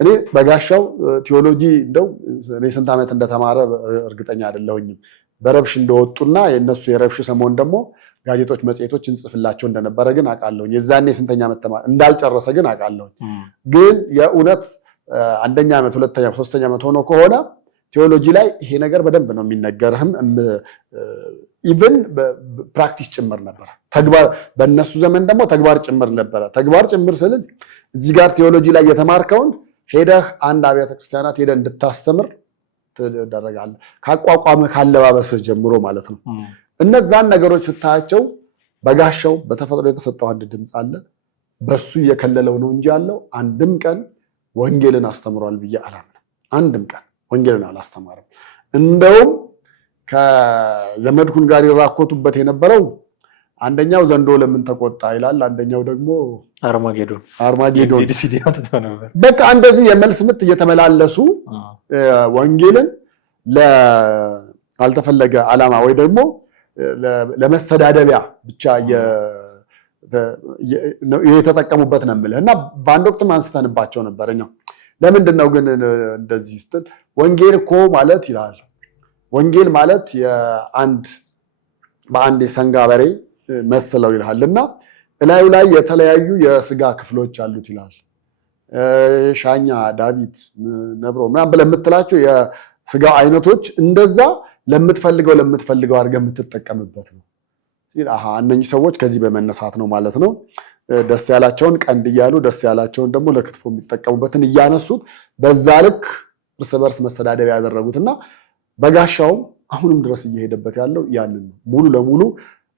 እኔ በጋሻው ቲዮሎጂ እንደው እኔ ስንት ዓመት እንደተማረ እርግጠኛ አይደለሁኝም። በረብሽ እንደወጡና የነሱ የረብሽ ሰሞን ደግሞ ጋዜጦች፣ መጽሔቶች እንጽፍላቸው እንደነበረ ግን አውቃለሁኝ። የዛኔ ስንተኛ ዓመት ተማረ እንዳልጨረሰ ግን አውቃለሁኝ። ግን የእውነት አንደኛ ዓመት፣ ሁለተኛ፣ ሶስተኛ ዓመት ሆኖ ከሆነ ቴዎሎጂ ላይ ይሄ ነገር በደንብ ነው የሚነገርህም። ኢቭን ፕራክቲስ ጭምር ነበረ። ተግባር በእነሱ ዘመን ደግሞ ተግባር ጭምር ነበረ። ተግባር ጭምር ስል እዚህ ጋር ቴዎሎጂ ላይ የተማርከውን ሄደህ አንድ አብያተ ክርስቲያናት ሄደህ እንድታስተምር ትደረጋለህ። ካቋቋምህ ካለባበስህ ጀምሮ ማለት ነው። እነዛን ነገሮች ስታያቸው በጋሻው በተፈጥሮ የተሰጠው አንድ ድምፅ አለ። በሱ እየከለለው ነው እንጂ ያለው አንድም ቀን ወንጌልን አስተምሯል ብዬ አላምንም። አንድም ቀን ወንጌልን አላስተማርም። እንደውም ከዘመድኩን ጋር ይራኮቱበት የነበረው አንደኛው ዘንዶ ለምን ተቆጣ ይላል፣ አንደኛው ደግሞ አርማጌዶን። በቃ እንደዚህ የመልስ ምት እየተመላለሱ ወንጌልን ላልተፈለገ ዓላማ ወይ ደግሞ ለመሰዳደቢያ ብቻ የተጠቀሙበት ነው የምልህ። እና በአንድ ወቅትም አንስተንባቸው ነበር። እኛው ለምንድን ነው ግን እንደዚህ ስትል ወንጌል እኮ ማለት ይላል፣ ወንጌል ማለት በአንድ የሰንጋ በሬ መስለው ይልሃል እና እላዩ ላይ የተለያዩ የስጋ ክፍሎች አሉት ይላል። ሻኛ፣ ዳቢት፣ ነብሮ ምናምን ብለህ የምትላቸው የስጋ አይነቶች እንደዛ ለምትፈልገው አድርገህ የምትጠቀምበት ነው። እነኚህ ሰዎች ከዚህ በመነሳት ነው ማለት ነው ደስ ያላቸውን ቀንድ እያሉ ደስ ያላቸውን ደግሞ ለክትፎ የሚጠቀሙበትን እያነሱት በዛ ልክ እርስ በርስ መሰዳደብ ያደረጉትና በጋሻውም አሁንም ድረስ እየሄደበት ያለው ያንን ነው። ሙሉ ለሙሉ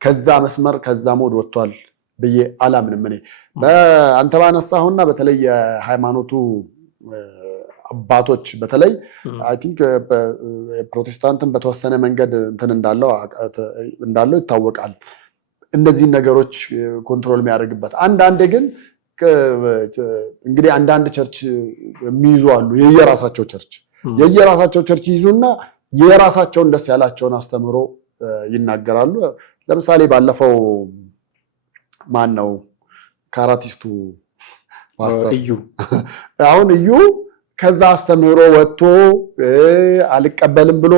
ከዛ መስመር ከዛ ሞድ ወጥቷል ብዬ አላምንም። እኔ በአንተ ባነሳሁና በተለይ የሃይማኖቱ አባቶች በተለይ አይ ቲንክ ፕሮቴስታንትን በተወሰነ መንገድ እንትን እንዳለው ይታወቃል። እነዚህን ነገሮች ኮንትሮል የሚያደርግበት አንዳንዴ ግን እንግዲህ አንዳንድ ቸርች የሚይዙ አሉ። የየራሳቸው ቸርች ይዙና የራሳቸውን ደስ ያላቸውን አስተምሮ ይናገራሉ። ለምሳሌ ባለፈው ማን ነው ካራቲስቱ ፓስተር አሁን እዩ ከዛ አስተምህሮ ወጥቶ አልቀበልም ብሎ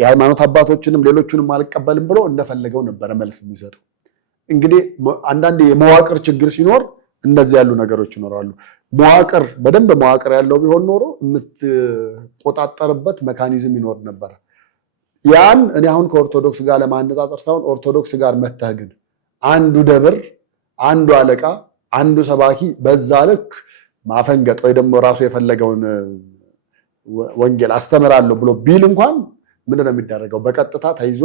የሃይማኖት አባቶችንም ሌሎቹንም አልቀበልም ብሎ እንደፈለገው ነበረ መልስ የሚሰጠው። እንግዲህ አንዳንድ የመዋቅር ችግር ሲኖር እንደዚህ ያሉ ነገሮች ይኖራሉ። በደንብ መዋቅር ያለው ቢሆን ኖሮ የምትቆጣጠርበት መካኒዝም ይኖር ነበር። ያን እኔ አሁን ከኦርቶዶክስ ጋር ለማነጻጸር ሳይሆን ኦርቶዶክስ ጋር መተህ ግን አንዱ ደብር፣ አንዱ አለቃ፣ አንዱ ሰባኪ በዛ ልክ ማፈንገጥ ወይ ደግሞ ራሱ የፈለገውን ወንጌል አስተምራለሁ ብሎ ቢል እንኳን ምንድነው የሚደረገው? በቀጥታ ተይዞ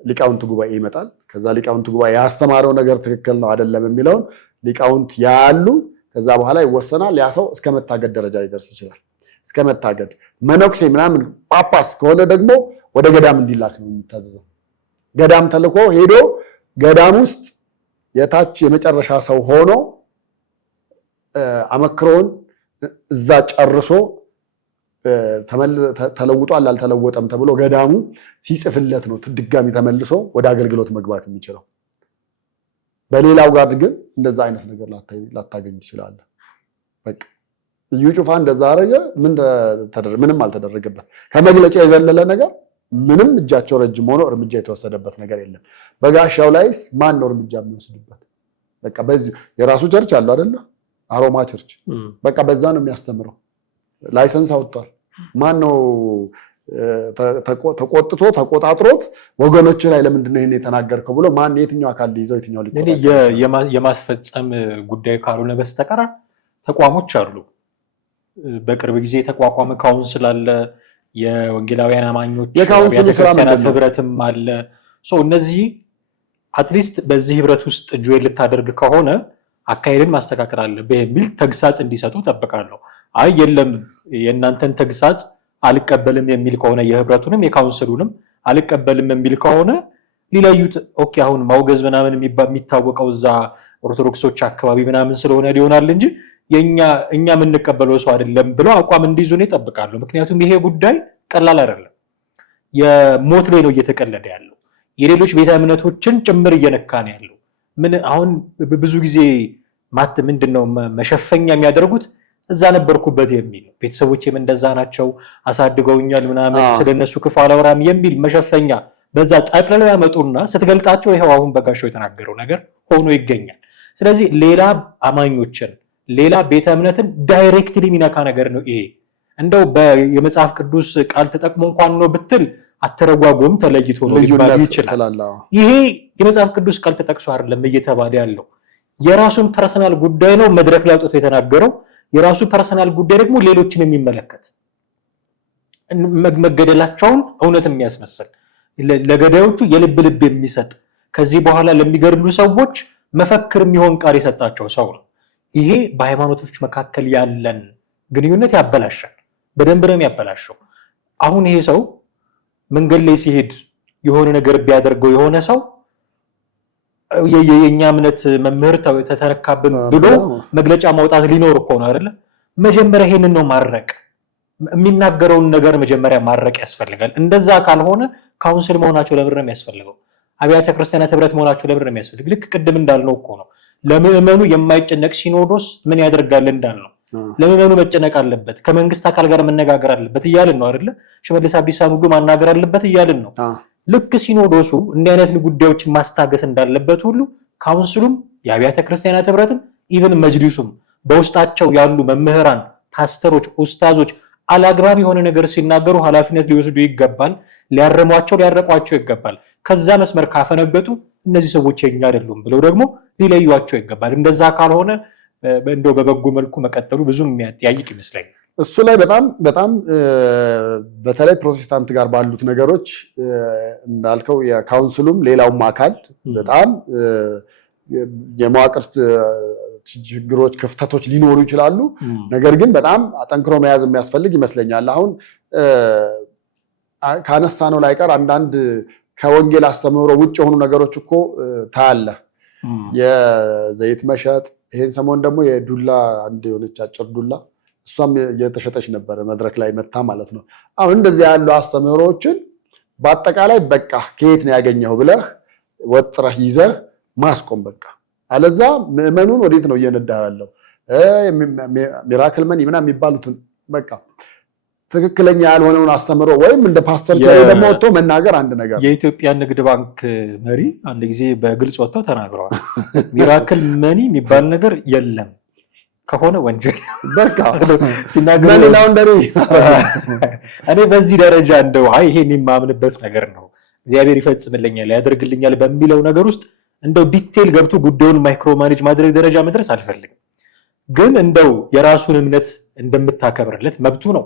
ሊቃውንት ጉባኤ ይመጣል። ከዛ ሊቃውንት ጉባኤ ያስተማረው ነገር ትክክል ነው አይደለም የሚለውን ሊቃውንት ያሉ፣ ከዛ በኋላ ይወሰናል። ያ ሰው እስከ መታገድ ደረጃ ሊደርስ ይችላል። እስከ መታገድ መነኩሴ ምናምን ጳጳስ ከሆነ ደግሞ ወደ ገዳም እንዲላክ ነው የሚታዘዘው። ገዳም ተልኮ ሄዶ ገዳም ውስጥ የታች የመጨረሻ ሰው ሆኖ አመክሮን እዛ ጨርሶ ተለውጧል አልተለወጠም ተብሎ ገዳሙ ሲጽፍለት ነው ድጋሚ ተመልሶ ወደ አገልግሎት መግባት የሚችለው። በሌላው ጋር ግን እንደዛ አይነት ነገር ላታገኝ ትችላለህ። በቃ እዩ ጩፋ እንደዛ አረገ፣ ምንም አልተደረገበት። ከመግለጫ የዘለለ ነገር ምንም እጃቸው ረጅም ሆኖ እርምጃ የተወሰደበት ነገር የለም። በጋሻው ላይስ ማን ነው እርምጃ የሚወስድበት? በቃ በዚህ የራሱ ቸርች አለው አይደለ? አሮማ ቸርች በቃ በዛ ነው የሚያስተምረው። ላይሰንስ አውጥቷል። ማን ነው ተቆጥቶ ተቆጣጥሮት ወገኖች ላይ ለምንድን ነው ይሄን የተናገርከው ብሎ ማን የትኛው አካል ሊይዘው የትኛው የማስፈጸም ጉዳይ ካልሆነ በስተቀር ተቋሞች አሉ። በቅርብ ጊዜ የተቋቋመ ካውንስል አለ። የወንጌላውያን አማኞች የቤተክርስቲያናት ህብረትም አለ። እነዚህ አትሊስት በዚህ ህብረት ውስጥ ጆይን ልታደርግ ከሆነ አካሄድን ማስተካከል አለብህ የሚል ተግሳጽ እንዲሰጡ ጠብቃለሁ። አይ የለም የእናንተን ተግሳጽ አልቀበልም የሚል ከሆነ የህብረቱንም የካውንስሉንም አልቀበልም የሚል ከሆነ ሊለዩት ኦኬ አሁን ማውገዝ ምናምን የሚታወቀው እዛ ኦርቶዶክሶች አካባቢ ምናምን ስለሆነ ሊሆናል እንጂ እኛ የምንቀበለው ሰው አይደለም ብለው አቋም እንዲይዙ ነው ይጠብቃሉ። ምክንያቱም ይሄ ጉዳይ ቀላል አይደለም። የሞት ላይ ነው እየተቀለደ ያለው። የሌሎች ቤተ እምነቶችን ጭምር እየነካ ነው ያለው። ምን አሁን ብዙ ጊዜ ምንድነው መሸፈኛ የሚያደርጉት እዛ ነበርኩበት የሚል ቤተሰቦቼም እንደዛ ናቸው አሳድገውኛል ምናምን ስለነሱ ክፉ አላወራም የሚል መሸፈኛ በዛ ጠቅልለው ያመጡና ስትገልጣቸው ይሄው አሁን በጋሻው የተናገረው ነገር ሆኖ ይገኛል። ስለዚህ ሌላ አማኞችን ሌላ ቤተ እምነትን ዳይሬክትሊ የሚነካ ነገር ነው ይሄ። እንደው የመጽሐፍ ቅዱስ ቃል ተጠቅሞ እንኳን ነው ብትል አተረጓጎም ተለይቶ ነው ሊባል ይችላል። ይሄ የመጽሐፍ ቅዱስ ቃል ተጠቅሶ አይደለም እየተባለ ያለው የራሱን ፐርሰናል ጉዳይ ነው መድረክ ላይ አውጥቶ የተናገረው። የራሱ ፐርሰናል ጉዳይ ደግሞ ሌሎችን የሚመለከት መገደላቸውን እውነት የሚያስመስል ለገዳዮቹ የልብ ልብ የሚሰጥ ከዚህ በኋላ ለሚገድሉ ሰዎች መፈክር የሚሆን ቃል የሰጣቸው ሰው ነው። ይሄ በሃይማኖቶች መካከል ያለን ግንኙነት ያበላሻል። በደንብ ነው ያበላሸው። አሁን ይሄ ሰው መንገድ ላይ ሲሄድ የሆነ ነገር ቢያደርገው የሆነ ሰው የኛ እምነት መምህር ተተረካብን ብሎ መግለጫ ማውጣት ሊኖር እኮ ነው አይደል? መጀመሪያ ይሄንን ነው ማረቅ የሚናገረውን ነገር መጀመሪያ ማረቅ ያስፈልጋል። እንደዛ ካልሆነ ካውንስል መሆናቸው ለምን ነው የሚያስፈልገው? አብያተ ክርስቲያናት ህብረት መሆናቸው ለምን ነው የሚያስፈልገው? ልክ ቅድም እንዳልነው እኮ ነው ለምዕመኑ የማይጨነቅ ሲኖዶስ ምን ያደርጋል እንዳልነው ለምዕመኑ መጨነቅ አለበት፣ ከመንግስት አካል ጋር መነጋገር አለበት እያልን ነው አይደል? ሽመልስ አብዲሳን ሁሉ ማናገር አለበት እያልን ነው። ልክ ሲኖዶሱ እንዲህ አይነት ጉዳዮችን ማስታገስ እንዳለበት ሁሉ ካውንስሉም የአብያተ ክርስቲያናት ህብረትም ኢቭን መጅሊሱም በውስጣቸው ያሉ መምህራን፣ ፓስተሮች፣ ኡስታዞች አላግባብ የሆነ ነገር ሲናገሩ ኃላፊነት ሊወስዱ ይገባል። ሊያረቋቸው ይገባል። ከዛ መስመር ካፈነገጡ እነዚህ ሰዎች የኛ አይደሉም ብለው ደግሞ ሊለዩዋቸው ይገባል። እንደዛ ካልሆነ እንደው በበጎ መልኩ መቀጠሉ ብዙም የሚያጠያይቅ ይመስለኛል። እሱ ላይ በጣም በተለይ ፕሮቴስታንት ጋር ባሉት ነገሮች እንዳልከው የካውንስሉም ሌላውም አካል በጣም የመዋቅር ችግሮች፣ ክፍተቶች ሊኖሩ ይችላሉ። ነገር ግን በጣም አጠንክሮ መያዝ የሚያስፈልግ ይመስለኛል። አሁን ካነሳ ነው ላይ ቀር አንዳንድ ከወንጌል አስተምህሮ ውጭ የሆኑ ነገሮች እኮ ታያለ። የዘይት መሸጥ፣ ይሄን ሰሞን ደግሞ የዱላ አንድ የሆነች አጭር ዱላ እሷም የተሸጠች ነበር መድረክ ላይ መታ ማለት ነው። አሁን እንደዚህ ያሉ አስተምህሮዎችን በአጠቃላይ በቃ ከየት ነው ያገኘው ብለህ ወጥረህ ይዘህ ማስቆም በቃ። አለዛ ምዕመኑን ወዴት ነው እየነዳ ያለው? ሚራክል መኒ ምናምን የሚባሉትን በቃ ትክክለኛ ያልሆነውን አስተምሮ ወይም እንደ ፓስተር ጀሪ ደግሞ ወጥቶ መናገር አንድ ነገር። የኢትዮጵያ ንግድ ባንክ መሪ አንድ ጊዜ በግልጽ ወጥተው ተናግረዋል። ሚራክል መኒ የሚባል ነገር የለም ከሆነ ወንጀል በቃ ሲናገሩ እኔ በዚህ ደረጃ እንደው ይሄን የማምንበት ነገር ነው እግዚአብሔር ይፈጽምልኛል ያደርግልኛል በሚለው ነገር ውስጥ እንደው ዲቴል ገብቶ ጉዳዩን ማይክሮ ማኔጅ ማድረግ ደረጃ መድረስ አልፈልግም። ግን እንደው የራሱን እምነት እንደምታከብርለት መብቱ ነው።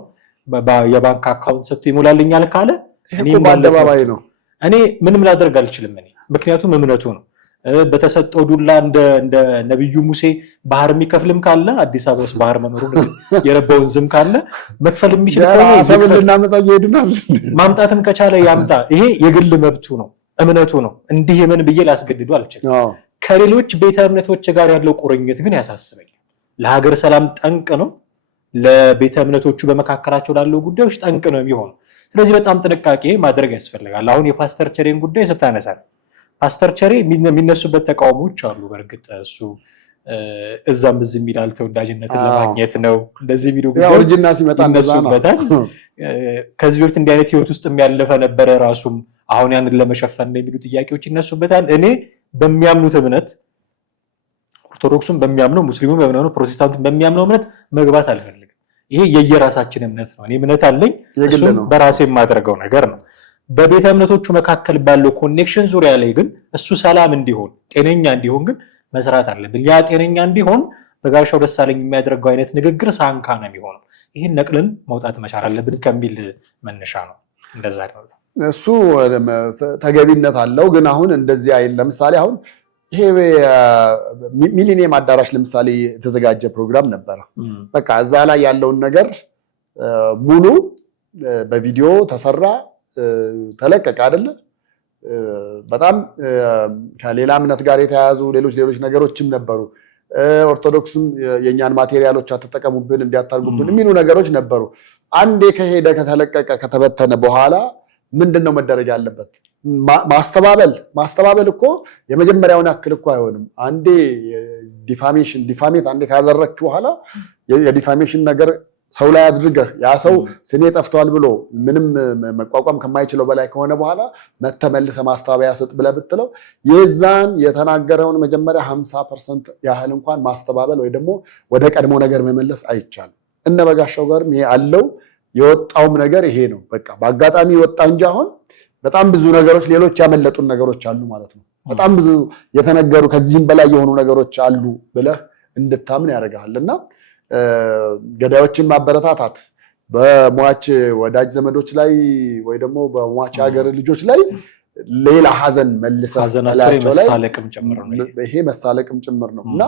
የባንክ አካውንት ሰጥቶ ይሞላልኛል ካለ እኔም በአደባባይ ነው። እኔ ምንም ላደርግ አልችልም። ምክንያቱም እምነቱ ነው። በተሰጠው ዱላ እንደ ነብዩ ሙሴ ባህር የሚከፍልም ካለ አዲስ አበባ ውስጥ ባህር መኖሩ የረባውን ዝም ካለ መክፈል የሚችል ማምጣትም ከቻለ ያምጣ። ይሄ የግል መብቱ ነው፣ እምነቱ ነው። እንዲህ ምን ብዬ ላስገድዱ አልችልም። ከሌሎች ቤተ እምነቶች ጋር ያለው ቁርኝት ግን ያሳስበኛል። ለሀገር ሰላም ጠንቅ ነው፣ ለቤተ እምነቶቹ በመካከላቸው ላለው ጉዳዮች ጠንቅ ነው የሚሆነው። ስለዚህ በጣም ጥንቃቄ ማድረግ ያስፈልጋል። አሁን የፓስተር ቸሬን ጉዳይ ስታነሳል ፓስተር ቸሬ የሚነሱበት ተቃውሞዎች አሉ። በእርግጥ እሱ እዛም እዚህ የሚላል ተወዳጅነትን ለማግኘት ነው እንደዚህ የሚሉ ኦሪጂና ሲመጣ ይነሱበታል። ከዚህ በፊት እንዲህ አይነት ህይወት ውስጥ የሚያለፈ ነበረ ራሱም አሁን ያንን ለመሸፈን ነው የሚሉ ጥያቄዎች ይነሱበታል። እኔ በሚያምኑት እምነት ኦርቶዶክሱም በሚያምነው ሙስሊሙም በሚያምነው ፕሮቴስታንቱም በሚያምነው እምነት መግባት አልፈልግም። ይሄ የየራሳችን እምነት ነው። እኔ እምነት አለኝ፣ እሱም በራሴ የማደርገው ነገር ነው። በቤተ እምነቶቹ መካከል ባለው ኮኔክሽን ዙሪያ ላይ ግን እሱ ሰላም እንዲሆን ጤነኛ እንዲሆን ግን መስራት አለብን። ያ ጤነኛ እንዲሆን በጋሻው ደሳለኝ የሚያደርገው አይነት ንግግር ሳንካ ነው የሚሆነው። ይህን ነቅልን መውጣት መቻል አለብን ከሚል መነሻ ነው እንደዛ ነው። እሱ ተገቢነት አለው። ግን አሁን እንደዚህ አይደል። ለምሳሌ አሁን ይሄ ሚሊኒየም አዳራሽ ለምሳሌ የተዘጋጀ ፕሮግራም ነበረ። በቃ እዛ ላይ ያለውን ነገር ሙሉ በቪዲዮ ተሰራ። ተለቀቀ አይደለ? በጣም ከሌላ እምነት ጋር የተያያዙ ሌሎች ነገሮችም ነበሩ። ኦርቶዶክስም የኛን ማቴሪያሎች አትጠቀሙብን እንዲያታርጉብን የሚሉ ነገሮች ነበሩ። አንዴ ከሄደ ከተለቀቀ ከተበተነ በኋላ ምንድነው መደረግ ያለበት? ማስተባበል እኮ የመጀመሪያውን ያክል እኮ አይሆንም። አንዴ ዲፋሜት አንዴ ካደረግክ በኋላ የዲፋሜሽን ነገር ሰው ላይ አድርገህ ያ ሰው ስሜ ጠፍቷል ብሎ ምንም መቋቋም ከማይችለው በላይ ከሆነ በኋላ መተመልሰ ማስተባበያ ስጥ ብለህ ብትለው የዛን የተናገረውን መጀመሪያ 50% ያህል እንኳን ማስተባበል ወይ ደግሞ ወደ ቀድሞ ነገር መመለስ አይቻልም። እነ በጋሻው ጋርም ይሄ አለው። የወጣውም ነገር ይሄ ነው። በቃ በአጋጣሚ ወጣ እንጂ አሁን በጣም ብዙ ነገሮች ሌሎች ያመለጡን ነገሮች አሉ ማለት ነው። በጣም ብዙ የተነገሩ ከዚህም በላይ የሆኑ ነገሮች አሉ ብለህ እንድታምን ያደርጋልና ገዳዮችን ማበረታታት በሟች ወዳጅ ዘመዶች ላይ ወይ ደግሞ በሟች ሀገር ልጆች ላይ ሌላ ሐዘን መልሰህ መሳለቅም ጭምር ነው። ይሄ መሳለቅም ጭምር ነው እና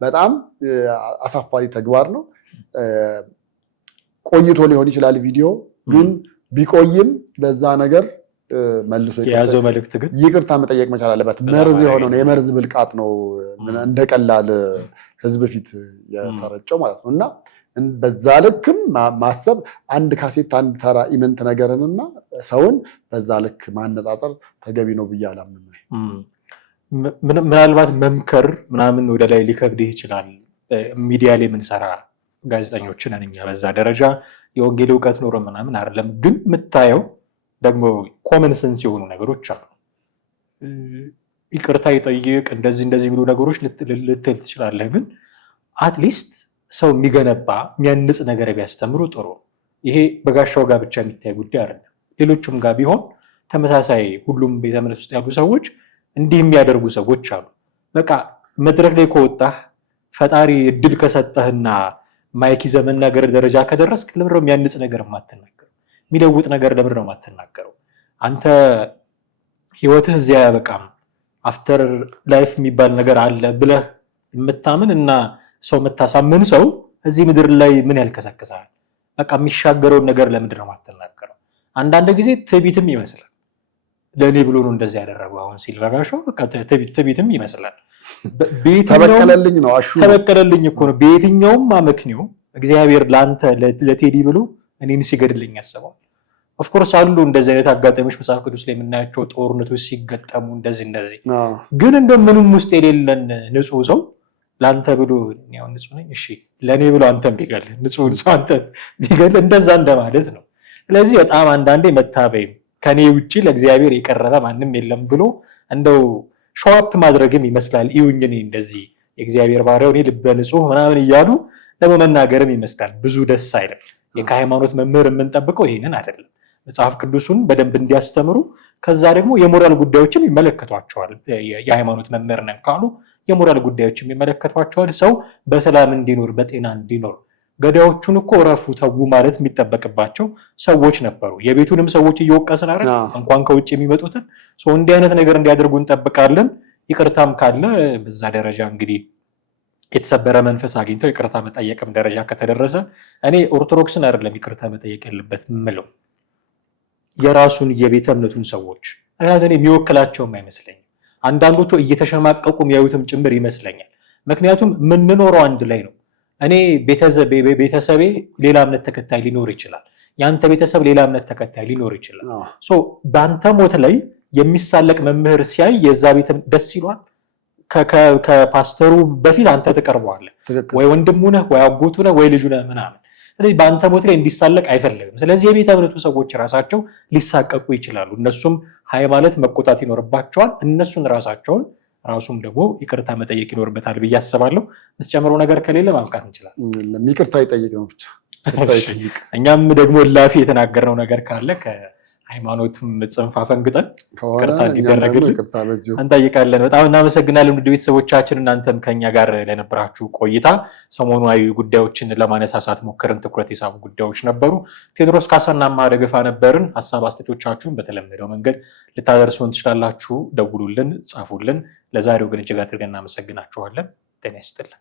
በጣም አሳፋሪ ተግባር ነው። ቆይቶ ሊሆን ይችላል ቪዲዮ ግን ቢቆይም ለዛ ነገር መልሶ የያዘው መልእክት ግን ይቅርታ መጠየቅ መቻል አለበት። መርዝ የሆነው የመርዝ ብልቃጥ ነው እንደቀላል ህዝብ ፊት የተረጨው ማለት ነው እና በዛ ልክም ማሰብ አንድ ካሴት አንድ ተራ ኢመንት ነገርንና ሰውን በዛ ልክ ማነጻጸር ተገቢ ነው ብዬ አላምንም። ምናልባት መምከር ምናምን ወደ ላይ ሊከብድህ ይችላል። ሚዲያ ላይ የምንሰራ ጋዜጠኞች ነን እኛ። በዛ ደረጃ የወንጌል እውቀት ኖሮ ምናምን አይደለም። ግን የምታየው ደግሞ ኮመን ሰንስ የሆኑ ነገሮች አሉ። ይቅርታ ይጠይቅ እንደዚህ የሚሉ ነገሮች ልትል ትችላለህ። ግን አትሊስት ሰው የሚገነባ የሚያንጽ ነገር ቢያስተምሩ ጥሩ። ይሄ በጋሻው ጋር ብቻ የሚታይ ጉዳይ አይደለም። ሌሎቹም ጋር ቢሆን ተመሳሳይ ሁሉም ቤተ እምነት ውስጥ ያሉ ሰዎች እንዲህ የሚያደርጉ ሰዎች አሉ። በቃ መድረክ ላይ ከወጣህ ፈጣሪ እድል ከሰጠህና ማይክ ይዘህ መናገር ደረጃ ከደረስክ ለምን ነው የሚያንጽ ነገር የማትናገረው? የሚለውጥ ነገር ለምን ነው የማትናገረው? አንተ ህይወትህ እዚያ ያበቃም አፍተር ላይፍ የሚባል ነገር አለ ብለህ የምታምን እና ሰው የምታሳምን ሰው እዚህ ምድር ላይ ምን ያልከሰከሳል? በቃ የሚሻገረውን ነገር ለምንድን ነው የማትናገረው? አንዳንድ ጊዜ ትዕቢትም ይመስላል። ለእኔ ብሎ ነው እንደዚህ ያደረገው አሁን ሲል በጋሻው በቃ ትዕቢትም ይመስላል። ተበቀለልኝ ነው አሹ ተበቀለልኝ እኮ ነው። በየትኛውም አመክንዮ እግዚአብሔር ለአንተ ለቴዲ ብሎ እኔን ሲገድልኝ ያሰበው። ኦፍኮርስ አሉ እንደዚህ አይነት አጋጣሚዎች መጽሐፍ ቅዱስ ላይ የምናያቸው ጦርነቶች ሲገጠሙ እንደዚህ ግን እንደምንም ውስጥ የሌለን ንጹህ ሰው ለአንተ ብሎ ያው ንጹህ ነኝ እሺ ለእኔ ብሎ አንተን ቢገል ንጹህ ሰው አንተ ቢገል እንደዛ እንደማለት ነው። ስለዚህ በጣም አንዳንዴ መታበይም ከኔ ውጪ ለእግዚአብሔር የቀረበ ማንም የለም ብሎ እንደው ሾዋፕ ማድረግም ይመስላል። ይሁኝ እኔ እንደዚህ የእግዚአብሔር ባሪያው እኔ ልበ ንጹህ ምናምን እያሉ ደግሞ መናገርም ይመስላል። ብዙ ደስ አይልም። ከሃይማኖት መምህር የምንጠብቀው ይሄንን አይደለም። መጽሐፍ ቅዱሱን በደንብ እንዲያስተምሩ ከዛ ደግሞ የሞራል ጉዳዮችም ይመለከቷቸዋል። የሃይማኖት መምህር ነን ካሉ የሞራል ጉዳዮችም ይመለከቷቸዋል። ሰው በሰላም እንዲኖር በጤና እንዲኖር ገዳዮቹን እኮ ረፉ ተዉ ማለት የሚጠበቅባቸው ሰዎች ነበሩ። የቤቱንም ሰዎች እየወቀስን አይደል እንኳን ከውጭ የሚመጡትን ሰው እንዲህ አይነት ነገር እንዲያደርጉ እንጠብቃለን። ይቅርታም ካለ በዛ ደረጃ እንግዲህ የተሰበረ መንፈስ አግኝተው ይቅርታ መጠየቅም ደረጃ ከተደረሰ እኔ ኦርቶዶክስን አይደለም ይቅርታ መጠየቅ ያለበት ምለው የራሱን የቤተ እምነቱን ሰዎች እኔ የሚወክላቸውም አይመስለኝም። አንዳንዶቹ እየተሸማቀቁ የሚያዩትም ጭምር ይመስለኛል። ምክንያቱም የምንኖረው አንድ ላይ ነው። እኔ ቤተሰቤ ሌላ እምነት ተከታይ ሊኖር ይችላል። ያንተ ቤተሰብ ሌላ እምነት ተከታይ ሊኖር ይችላል። በአንተ ሞት ላይ የሚሳለቅ መምህር ሲያይ የዛ ቤት ደስ ይሏል። ከፓስተሩ በፊት አንተ ትቀርበዋለህ። ወይ ወንድሙ ነህ ወይ አጎቱ ነህ ወይ ልጁ ነህ ምናምን። ስለዚህ በአንተ ሞት ላይ እንዲሳለቅ አይፈልግም። ስለዚህ የቤተ እምነቱ ሰዎች ራሳቸው ሊሳቀቁ ይችላሉ። እነሱም ሃይማኖት መቆጣት ይኖርባቸዋል። እነሱን ራሱም ደግሞ ይቅርታ መጠየቅ ይኖርበታል ብዬ አስባለሁ። መስጨምረው ነገር ከሌለ ማብቃት እንችላለን። ይቅርታ ይጠይቅ ነው ብቻ። እኛም ደግሞ ላፊ የተናገርነው ነገር ካለ ከሃይማኖትም ጽንፍ አፈንግጠን ይቅርታ እንዲደረግልን እንጠይቃለን። በጣም እናመሰግናለን ውድ ቤተሰቦቻችን። እናንተም ከኛ ጋር ለነበራችሁ ቆይታ ሰሞኑናዊ ጉዳዮችን ለማነሳሳት ሞከርን። ትኩረት የሳቡ ጉዳዮች ነበሩ። ቴዎድሮስ ካሳና ማደገፋ ነበርን። ሀሳብ አስተያየቶቻችሁን በተለመደው መንገድ ልታደርሱን ትችላላችሁ። ደውሉልን፣ ጻፉልን። ለዛሬው ግን እጅግ አድርገን እናመሰግናችኋለን። ጤና ይስጥልን።